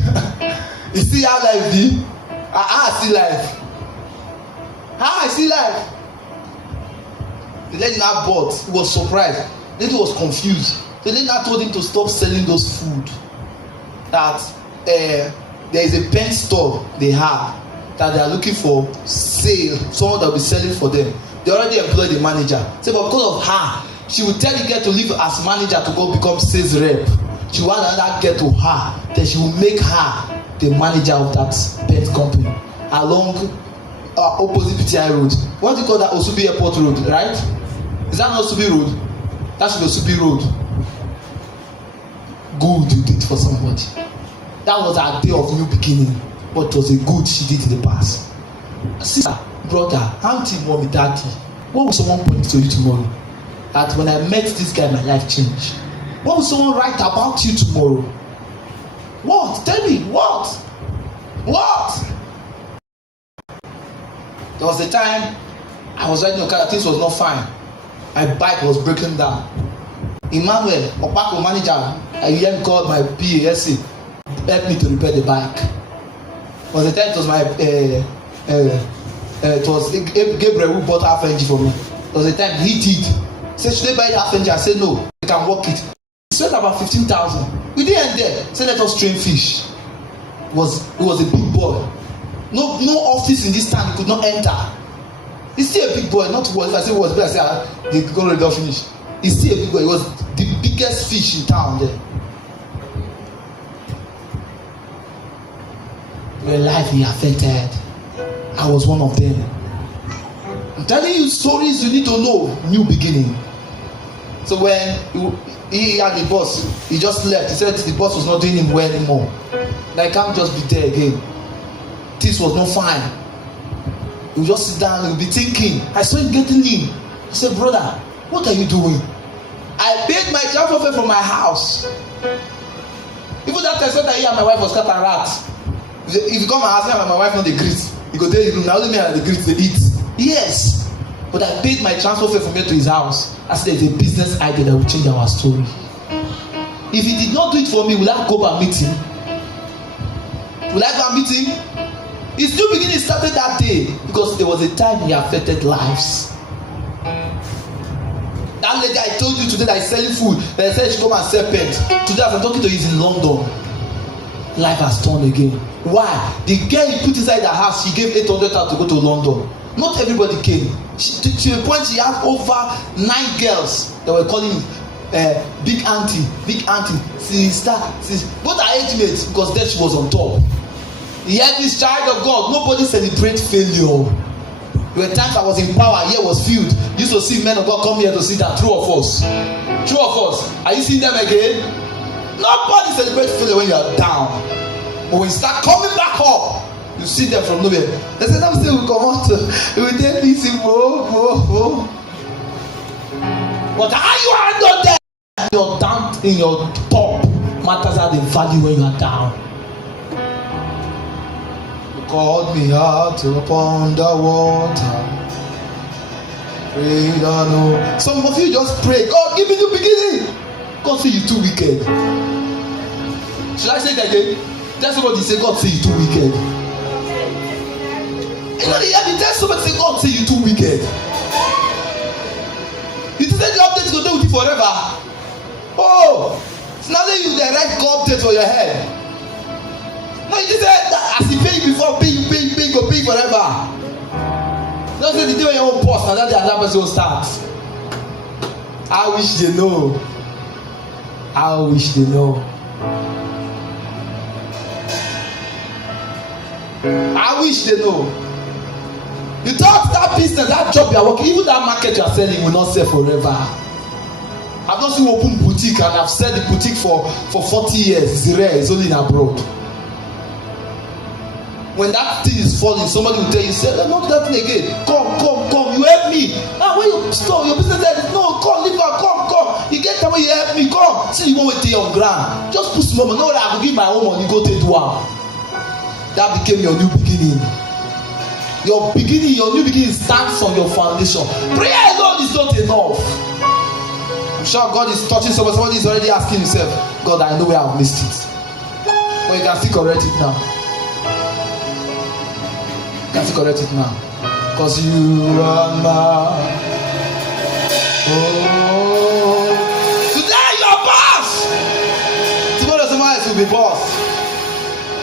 You see how life be? How I see life. How I see life. The lady now bought. He was surprised. The lady was confused. The lady now told him to stop selling those food. That there is a pen store they have that they are looking for sale. Someone that will be selling for them. They already employed the manager. Say, but because of her, she will tell the girl to leave as manager to go become sales rep. She will add another girl to her. Then she will make her the manager of that pen company along opposite PTI road. What do you call that? Osubi Airport Road, right? Is that not Osubi Road? That should be Osubi Road. Good you did for somebody. That was her day of new beginning. But it was a good she did in the past. Sister, brother, auntie, mommy, daddy, what will someone point to you tomorrow? That when I met this guy, my life changed. What will someone write about you tomorrow? What? Tell me, what? What? There was a time I was riding a car, things was not fine. My bike was breaking down. Emmanuel, Opako manager, I then called my PASC, help me to repair the bike. There was a time it was my it was Gabriel who bought half engine for me. There was a time he did. He said, should they buy half engine? I said no, they can work it. He spent about 15,000. We didn't end there. He said let us train fish. It was a big boy. No office in this town he could not enter. He's still a big boy, not what if I say was big, I say they go ready to finish. He's still a big boy. He was the biggest fish in town there. Your life be affected. I was one of them. I'm telling you stories you need to know. New beginning. So when he and the boss, he just left. He said the boss was not doing him well anymore. Like, I can't just be there again. Things was not fine. He would just sit down and be thinking. I saw him getting in. I said, brother, what are you doing? I paid my transfer fee from my house. Even that time that he and my wife was cataract. If you come and ask me and my wife not the greet, you go tell you now only me and the greet they eat. Yes, but I paid my transfer fee from here to his house. I said there's a business idea that will change our story. If he did not do it for me, will I go and meet him? Will I go and meet him? His new beginning started that day because there was a time he affected lives. That lady I told you today that is selling food, that I said she come and sell pens. Today as I'm talking to you, he's in London. Life has turned again. Why? The girl he put inside the house, she gave 800,000 to go to London. Not everybody came. To a point, she had over 9 girls that were calling big auntie, sister. Both are age mates because then she was on top. He had this child of God. Nobody celebrate failure. There were times I was in power, here was filled. Used to see men of God come here to sit down. True of us. Are you seeing them again? Nobody celebrates failure when you are down. But when you start coming back up, you see them from nowhere. They say, "I'm still come out. We will take this more." But how you handle them? You're down in your top. Matters are the value when you are down. You called me out upon the water. Pray, no. Some of you just pray. God, give me new beginning. God say you too wicked. Should I say it again? Tell somebody say God say you too wicked. You know the tell somebody say God say you too wicked. You say the update is going to stay with you forever. Oh, it's not that you the right God update for your head. No, you just said that as he pay you before, pay go pay forever. Don't say the day when you won't pause, now that the other person will start. I wish they know. I wish they know. I wish they know. You thought that business, that job you are working, even that market you are selling will not sell forever. I've not seen open boutique and I've sold the boutique for 40 years. It's rare, it's only in abroad. When that thing is falling, somebody will tell you, say, not do that thing again. Come, you help me. Now when you stop your business there, no, come, leave her, come. You get time when you help me, come. See, you won't wait till on ground. Just put small money. No, I will give my own money, go take one. That became your new beginning. Your new beginning stands on your foundation. Prayer alone is not enough. I'm sure God is touching somebody. Somebody is already asking himself, God, I know where I've missed it. But you can still correct it now. You can still correct it now. Because you are my today you're boss. Tomorrow someone else will be boss.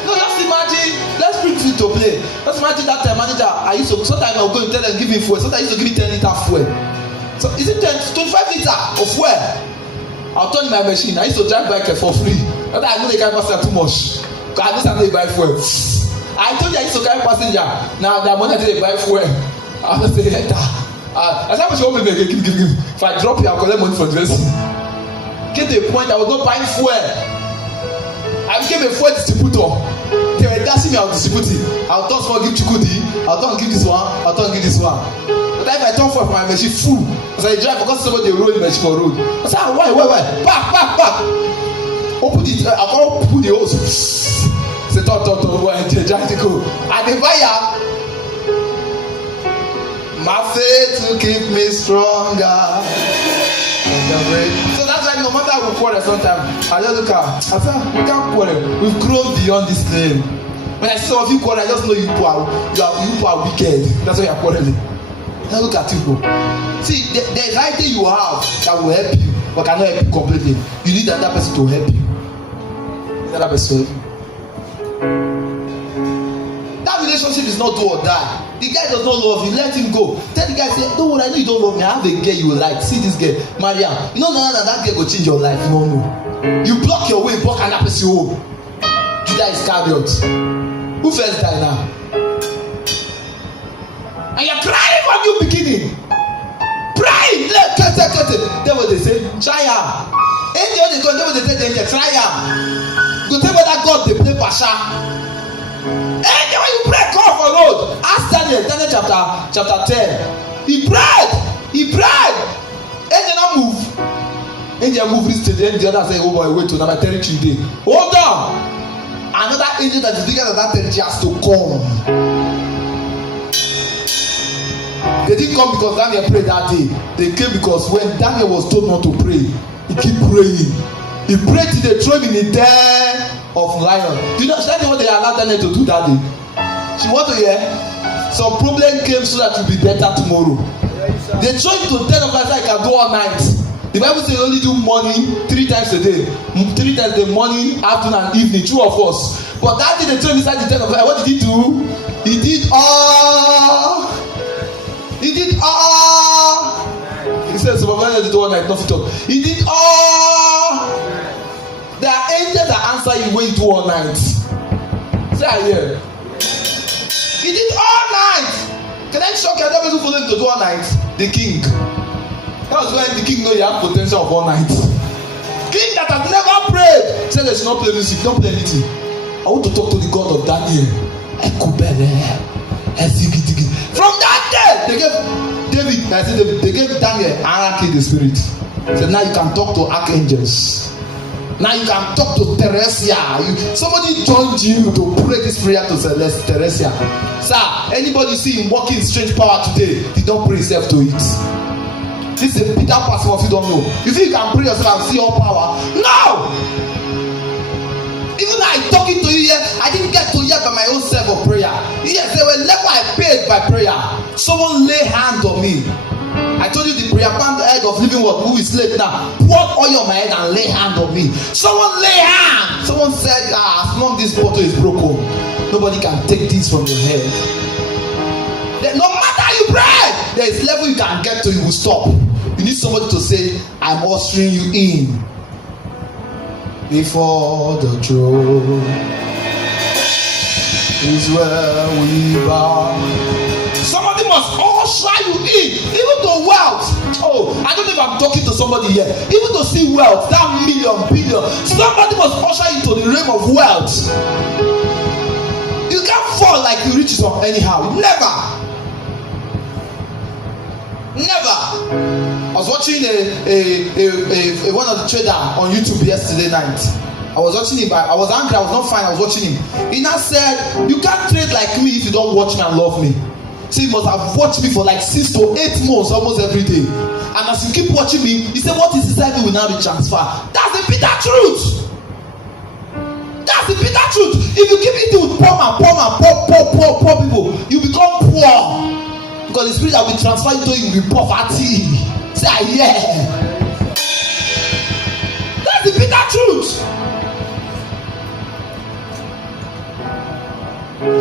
No, just imagine. Let's bring food to play. Let's imagine that manager. I used to sometimes I'll go and tell them give me fuel. Sometimes I used to give me 10 liter fuel. So is it 25 liter of fuel? I'll turn my machine. I used to drive bike for free. But I know they can't pass too much. Because I know sometimes they buy fuel. I told you I used to carry passenger. Now the money they buy fuel. I was say I said, "What you want me to give? If I drop you, I'll collect money for dressing." Get to a point I was not buying fuel. I became a fuel distributor. They were dashing me out distributing. I'll turn small, give Chukudi. I'll turn give this one. I'll turn give this one. But if I turn for my machine full, as I drive, because somebody roll the machine for road. I said, why? Back. Open it. I can't put the hose. Say, turn. Drive to go. And the buyer. My faith will keep me stronger. So that's why no matter how we quarrel sometimes, I just look at, I say, we can't quarrel. We've grown beyond this name. When I see some of you quarrel, I just know you people are wicked. That's why you're quarreling. Now look at you, bro. See, the right thing you have that will help you, but cannot help you completely. You need another person to help you. Another person to help you. That relationship is not do or die. The guy does not love you, let him go. Tell the guy, say, don't worry, I know you don't love me. I have a girl you will like. See this girl, Maria. You know that girl will change your life. No. You block your way, block another person home. Judas Iscariot. Who first die now? And you're crying for new beginning. Pray pray. Then what they say, try am. Angel they come, then what they say, they try am. Go tell whether God they play pasha. Angel when you pray, call for road. Ask Daniel chapter 10. He prayed. Angel not move. Angel move this to the end. The other say, oh boy, wait till number 33 day. Hold on. Another angel that is bigger than that 33 has to come. They didn't come because Daniel prayed that day. They came because when Daniel was told not to pray, he kept praying. He prayed till they threw him in the den of lion. Do you know that's what they allowed Daniel to do that day? She want to hear? Some problem came so that you'll be better tomorrow. They threw him to den of lion so I can do all night. The Bible says only do morning 3 times a day. 3 times the morning, afternoon, and evening. 2 of us. But that day they threw him inside the den of lion. What did he do? He did all. He said, supervisor did all night, nothing talk. He did all. There are angels that answer you when you do all night. Say I hear. He did all night. Can I shock you? I never follow him to do all night. The king. That was when the king know he had potential of all night. King that has never prayed said they should not play music, don't play anything. I want to talk to the God of Daniel. From that day, they gave Daniel hierarchy the spirit. So now you can talk to archangels. Now you can talk to Teresia. Somebody joined you to pray this prayer to Celeste Teresia. Sir, anybody see him walking in strange power today? Did not pray himself to it. This is a bitter person if you don't know. You think you can pray yourself and see all power? No! Even I talking to you here, I didn't get to hear by my own self of prayer. Yes, there were level I paid by prayer. Someone lay hand on me. I told you the prayer band head of living word who is late now. Pour oil on my head and lay hand on me. Someone lay hand. Someone said, as long as this bottle is broken, nobody can take this from your head. Then no matter how you pray, there is level you can get to, you will stop. You need somebody to say, I'm ushering you in. Before the throne is where we bow. Somebody must usher you in, even to wealth. Oh, I don't know if I'm talking to somebody here. Even to see wealth, that million, billion. Somebody must usher you to the realm of wealth. You can't fall like you reach it anyhow. Never. I was watching one of the trader on YouTube yesterday night. I was watching him. I was angry. I was not fine. I was watching him. He now said, "You can't trade like me if you don't watch me and love me." So he must have watched me for like 6 to 8 months, almost every day. And as you keep watching me, he said, "What is inside me will now be transferred." That's the bitter truth. That's the bitter truth. If you keep eating with poor people, you become poor. Because the spirit that will transfer into you will be poverty. Say, yeah. That's the bitter truth.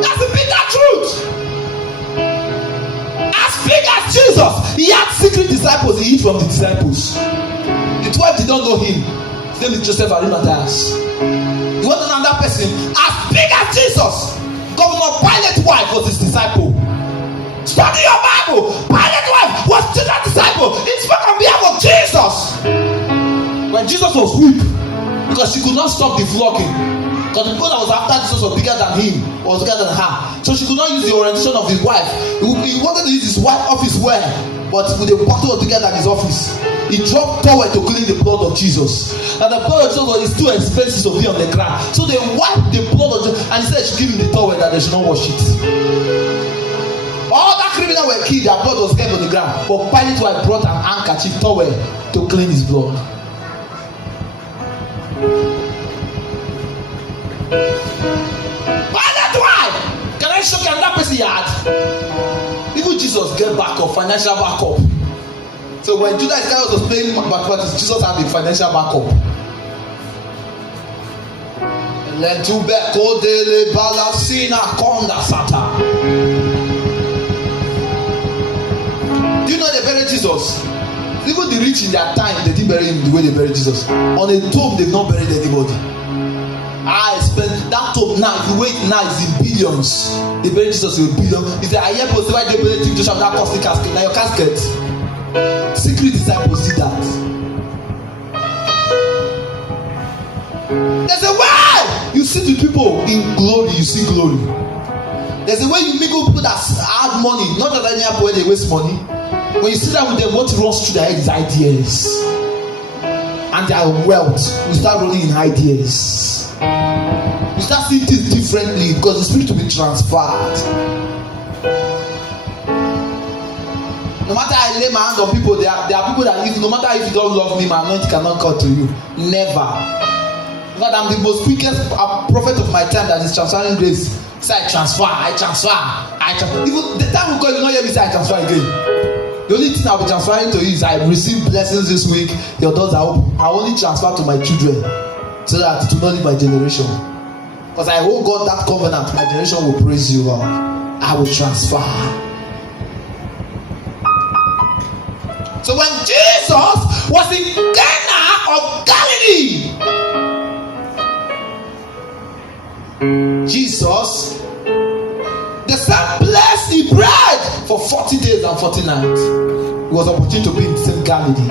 That's the bitter truth. As big as Jesus, he had secret disciples. He hid from the disciples. The 12 did not know him. His name is Joseph Arimatheus. You want another person as big as Jesus? Governor Pilate's wife was his disciple. Study your Bible. Pilate's wife was Jesus' disciple. It spoke on behalf of Jesus. When Jesus was weak, because she could not stop the flogging. Because the people that was after Jesus was bigger than him, or was bigger than her. So she could not use the orientation of his wife. He wanted to use his wife office wear, but with the bottle was bigger than his office. He dropped towel to clean the blood of Jesus. And the blood of Jesus is too expensive to be on the ground. So they wiped the blood of Jesus, and he said she give him the towel that they should not wash it. All that criminals were killed, their blood was kept on the ground. But Pilate's wife brought an handkerchief towel to clean his blood. Pilate's wife! Can I show you another person he had? Even Jesus get backup, financial backup. So when Judas Iscariot was playing mathematics, Jesus had the financial backup. Do you know they buried Jesus? Even the rich in their time, they didn't bury him the way they buried Jesus. On a tomb, they've not buried anybody. I spent that tomb now. If you wait now, it's in billions. They buried Jesus with billions. He said, "I hear people say why they buried King Joshua that costly casket. Now your casket, secret disciples did that. There's a way you sit with people in glory, you see glory. There's a way you mingle with people that have money, not that any other way they waste money. When you sit down with them, what runs through their head is ideas. And their wealth will start rolling in ideas. You start seeing things differently because the spirit will be transferred. No matter I lay my hand on people, there are people that no matter if you don't love me, my anointing cannot come to you. Never. In fact, I'm the most quickest prophet of my time that is transferring grace. Say I transfer. Even the time will go, you will not hear me say I transfer again. The only thing I'll be transferring to you is I receive blessings this week. Your doors are open. I only transfer to my children so that it will not leave my generation. Because I hold God that covenant, my generation will praise you, Lord. I will transfer. So when Jesus was in Cana of Galilee, Jesus, the same place he prayed for 40 days and 40 nights. It was opportunity to be in the same Galilee.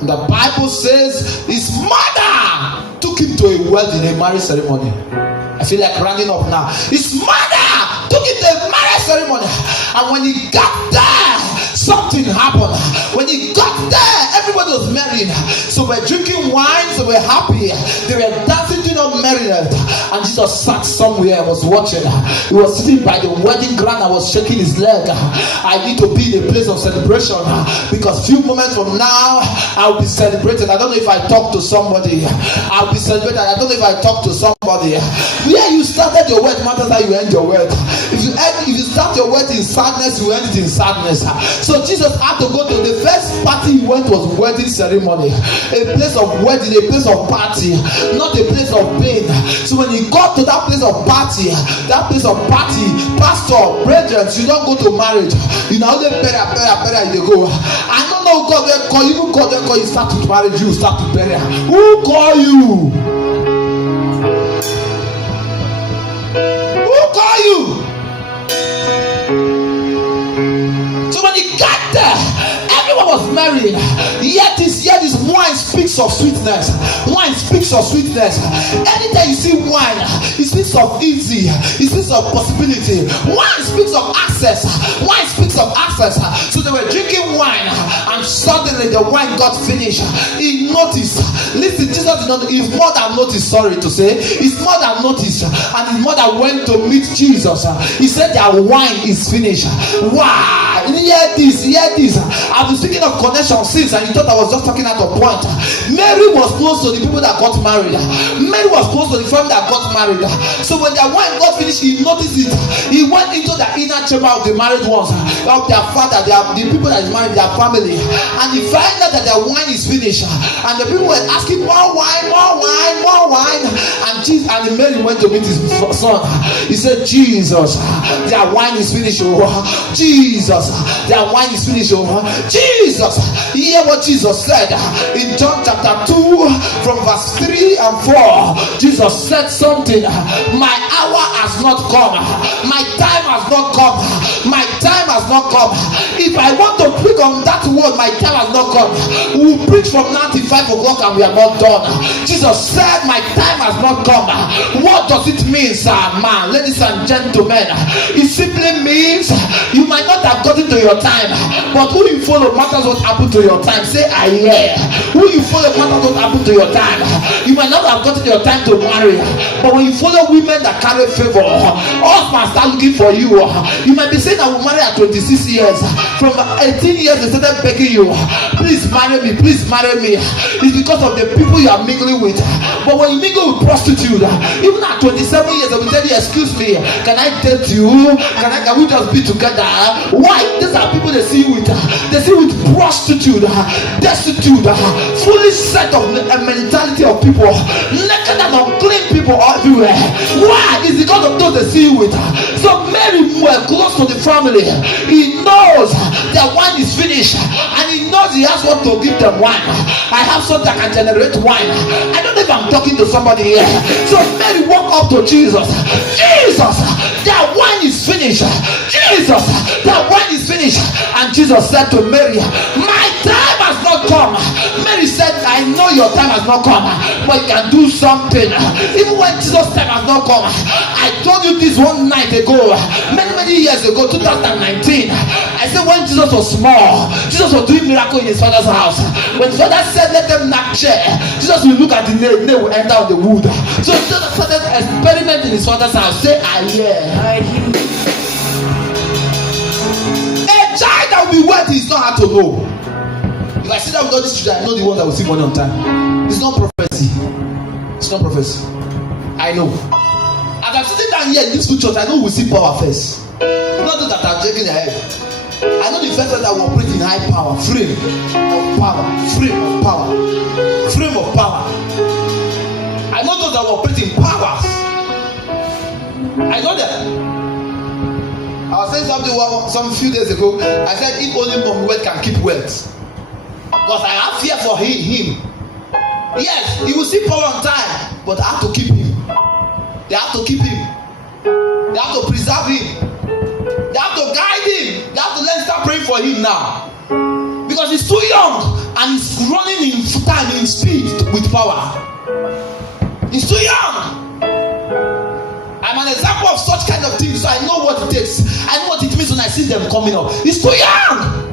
And the Bible says his mother took him to a wedding, a marriage ceremony. I feel like rounding up now. His mother took him to a marriage ceremony. And when he got there, something happened. When he got there, everybody was marrying. So we're drinking wine, so we're happy. They were dancing, doing up merriment. And Jesus sat somewhere and was watching. He was sitting by the wedding ground and was shaking his leg. I need to be in a place of celebration because few moments from now I'll be celebrated. I don't know if I talk to somebody. I'll be celebrated. I don't know if I talk to somebody. Where you started your word matters how you end your word. If you start your word in sadness, you end it in sadness. So Jesus had to go to the first party he went was wedding ceremony, a place of wedding, a place of party, not a place of pain. So when he got to that place of party, pastor, brethren, you don't go to marriage. You know only better you go. I don't know God will call you. God will call you. Start with marriage, you start with burial. Who call you? Who call you? So when he got there, everyone was married. Yet this wine speaks of sweetness. Wine speaks of sweetness. Anytime you see wine, it speaks of easy. It speaks of possibility. Wine speaks of access. Wine speaks of access. So they were drinking wine, and suddenly the wine got finished. He noticed. Listen, Jesus his mother noticed. Sorry to say, his mother noticed, and his mother went to meet Jesus. He said, "Their wine is finished." Wow! Hear this. I've been speaking of connection since, and you thought I was just talking at a point. Mary was close to the people that got married. Mary was close to the family that got married. So when their wine got finished, he noticed it. He went into the inner chamber of the married ones, of their father, the people that is married, their family, and he found out that their wine is finished. And the people were asking, more wine. And Mary went to meet his son. He said, Jesus, their wine is finished. Jesus, their wine is finished. Jesus, hear what Jesus said in John chapter 2 from verse 3 and 4. Jesus said something. My hour has not come. My time has not come. My time has not come. If I want to preach on that word, my time has not come. We will preach from now till 5 o'clock and we are not done. Jesus said, my time has not come. What does it mean, sir, man, ladies and gentlemen? It simply means you might not have gotten to your time, but who you follow matters what happened to your time. Say I hear. Who you follow matters what happened to your time. You might not have gotten your time to marry, but when you follow women that carry favor, husbands start looking for you. You might be saying I will marry at 26 years. From 18 years they started begging you, please marry me, please marry me. It's because of the people you are mingling with. But when you mingle with prostitute, even at 27 years they will tell you, excuse me, can I date you? Can we just be together? Why? These are people they see with prostitute, destitute, foolish set of a mentality of people, naked and unclean people everywhere. Why? It's because of those they see you with. So Mary were close to the family. He knows their wine is finished, and he knows he has what to give them wine. I have something that can generate wine. I don't know if I'm talking to somebody here. So Mary walked up to Jesus. Jesus, their wine is finished. Jesus, their wine is finished. And Jesus said to Mary, my not come. Mary said, I know your time has not come, but you can do something. Even when Jesus' time has not come, I told you this one night ago, many years ago, 2019. I said when Jesus was small, Jesus was doing miracle in his father's house. When his father said, let them knock chair, Jesus will look at the nail, they will enter on the wood. So Jesus started experimenting in his father's house. Say, I hear. A child that will be wealthy is not hard to know. If I sit down with all these children, I know the one that will see money on time. It's not prophecy. It's not prophecy. I know. As I'm sitting down here in this church, I know we will see power first. Not that I'm shaking their head. I know the first one that will operate in high power, frame of power, frame of power, frame of power. I know those that will operate in powers. I know that. I was saying something some few days ago. I said, if only mom wealth can keep wealth. Because I have fear for him. Yes, he will see power on time, but I have to keep him. They have to keep him. They have to preserve him. They have to guide him. They have to let start praying for him now. Because he's too young and he's running in time, in speed with power. He's too young. I'm an example of such kind of things, so I know what it takes. I know what it means when I see them coming up. He's too young.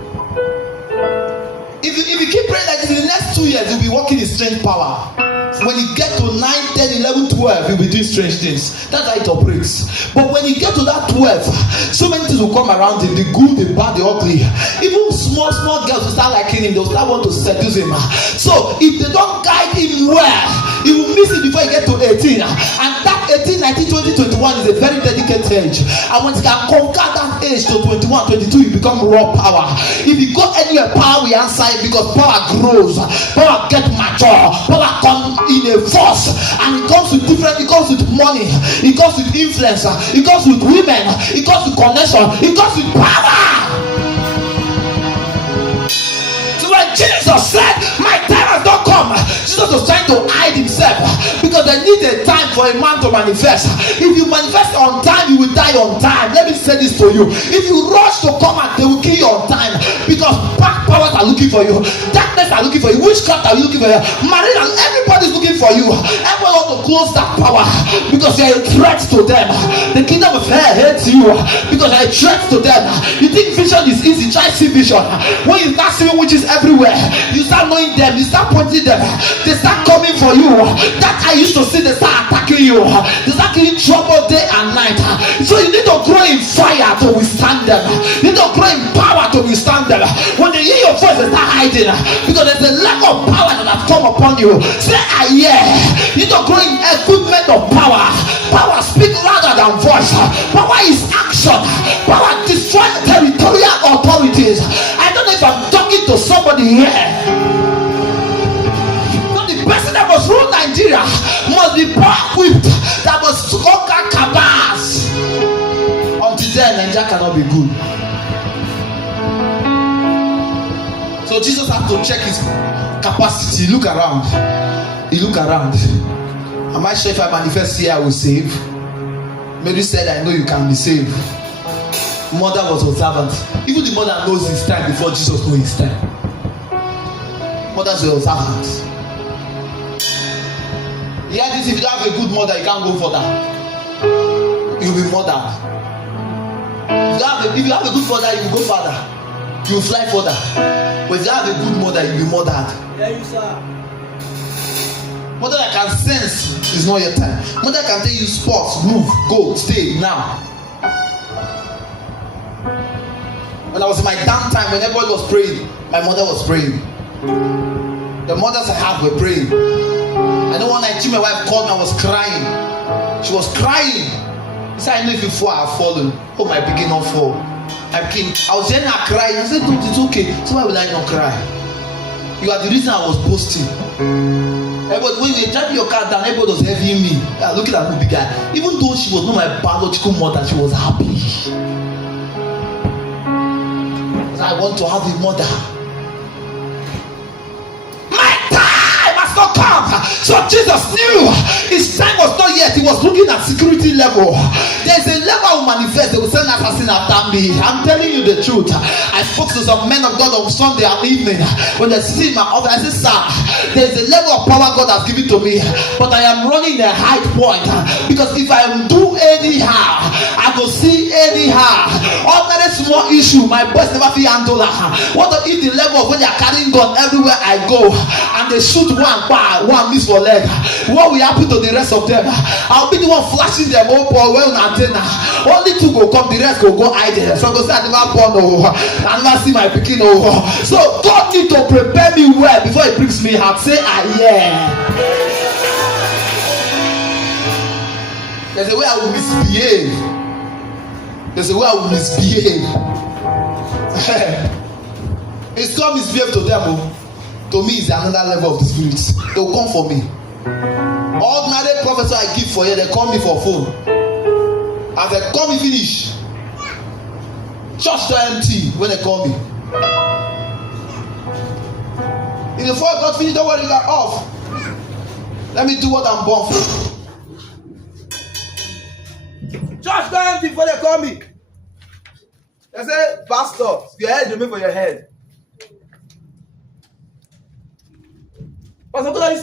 If you keep praying like this, in the next 2 years, you'll be working in strange power. When you get to 9, 10, 11, 12, you'll be doing strange things. That's how it operates. But when you get to that 12, so many things will come around him. The good, the bad, the ugly. Even small girls will start liking him. They'll start wanting to seduce him. So if they don't guide him well, he will miss it before he gets to 18. And that 18, 19, 20, 21 is a very dedicated age. And when he can conquer that age to 21, 22, you become raw power. If you go anywhere, power will answer it, because power grows. Power gets mature. Power comes in a force, and it comes with different. It comes with money. It comes with influence. It comes with women. It comes with connection. It comes with power. So when Jesus said, "My time has not come," Jesus was trying to hide himself, because they need a time for a man to manifest. If you manifest on time, you will die on time. Let me say this to you: if you rush to come out, they will kill you on time, because back powers are looking for you, darkness are looking for you, witchcraft are looking for you, marine, and everybody is looking for you. Everyone wants to close that power, because you are a threat to them. The kingdom of hell hates you, because you are a threat to them. You think vision is easy? Try see vision. When you start seeing witches everywhere, you start knowing them, you start pointing them, they start coming for you. That I used to see, they start attacking you. They start giving trouble day and night. So you need to grow in fire to withstand them. You need to grow in power to withstand them. When they hear your voice, they start hiding, because there's a lack of power that has come upon you. Say, I hear. You need to grow in equipment of power. Power speaks louder than voice. Power is action. Power destroys territorial authorities. I don't know if I'm talking to somebody here. The person that must rule Nigeria must be power equipped, that must conquer cabals. Until then, Nigeria cannot be good. So Jesus had to check his capacity. He look around. Am I sure if I manifest here I will save? Mary said, I know you can be saved. Mother was observant. Even the mother knows his time before Jesus knows his time. Mothers were observant. Yeah, this, if you don't have a good mother, you can't go further. You'll be murdered. If you have a good father, you will go further. You will fly further. But if you have a good mother, you'll be murdered. Yeah, you sir. Mother that can sense is not your time. Mother can tell you sports, move, go, stay now. When I was in my downtime, when everybody was praying, my mother was praying. The mothers I have were praying. I know one night my wife called me, I was crying. She was crying. She said, I know if you fall, I've fallen. Oh, my begin not fall. I was hearing her crying. I said, no, it's okay. So why will I not cry? You are the reason I was boasting. Everybody, when they drive your car down, everybody was heavying me. Looking at me, big guy. Even though she was not my biological mother, she was happy. I want to have a mother. My time has not come. So Jesus knew his time was not yet. He was looking at security level. There's a level of manifest. they will send assassin after me. I'm telling you the truth. I spoke to some men of God on Sunday evening. When they see my office, I said, sir, there's a level of power God has given to me, but I am running a high point, because if I do anyhow, I go see anyhow. Ordinary small issue, my boys never feel handle. What if the level of when they are carrying gun everywhere I go, and they shoot one miss for leg? What will happen to the rest of them? I'll be the one flashing them up or well antenna. Only two go come, the rest go hide there. So I go say I never born, I never see my pikin. So God need to prepare me well before He brings me out. Say there's a way I will misbehave. There's a way I will misbehave. It's not misbehave to them. To me, it's another level of the spirit. They will come for me. Ordinary professor I give for you, they call me for phone. As they call me finish, church to empty when they call me. If the phone got finished, don't worry, you are off. Let me do what I'm born for. Church to empty before they call me. They say, Pastor, your head remain for your head. Pastor, what are you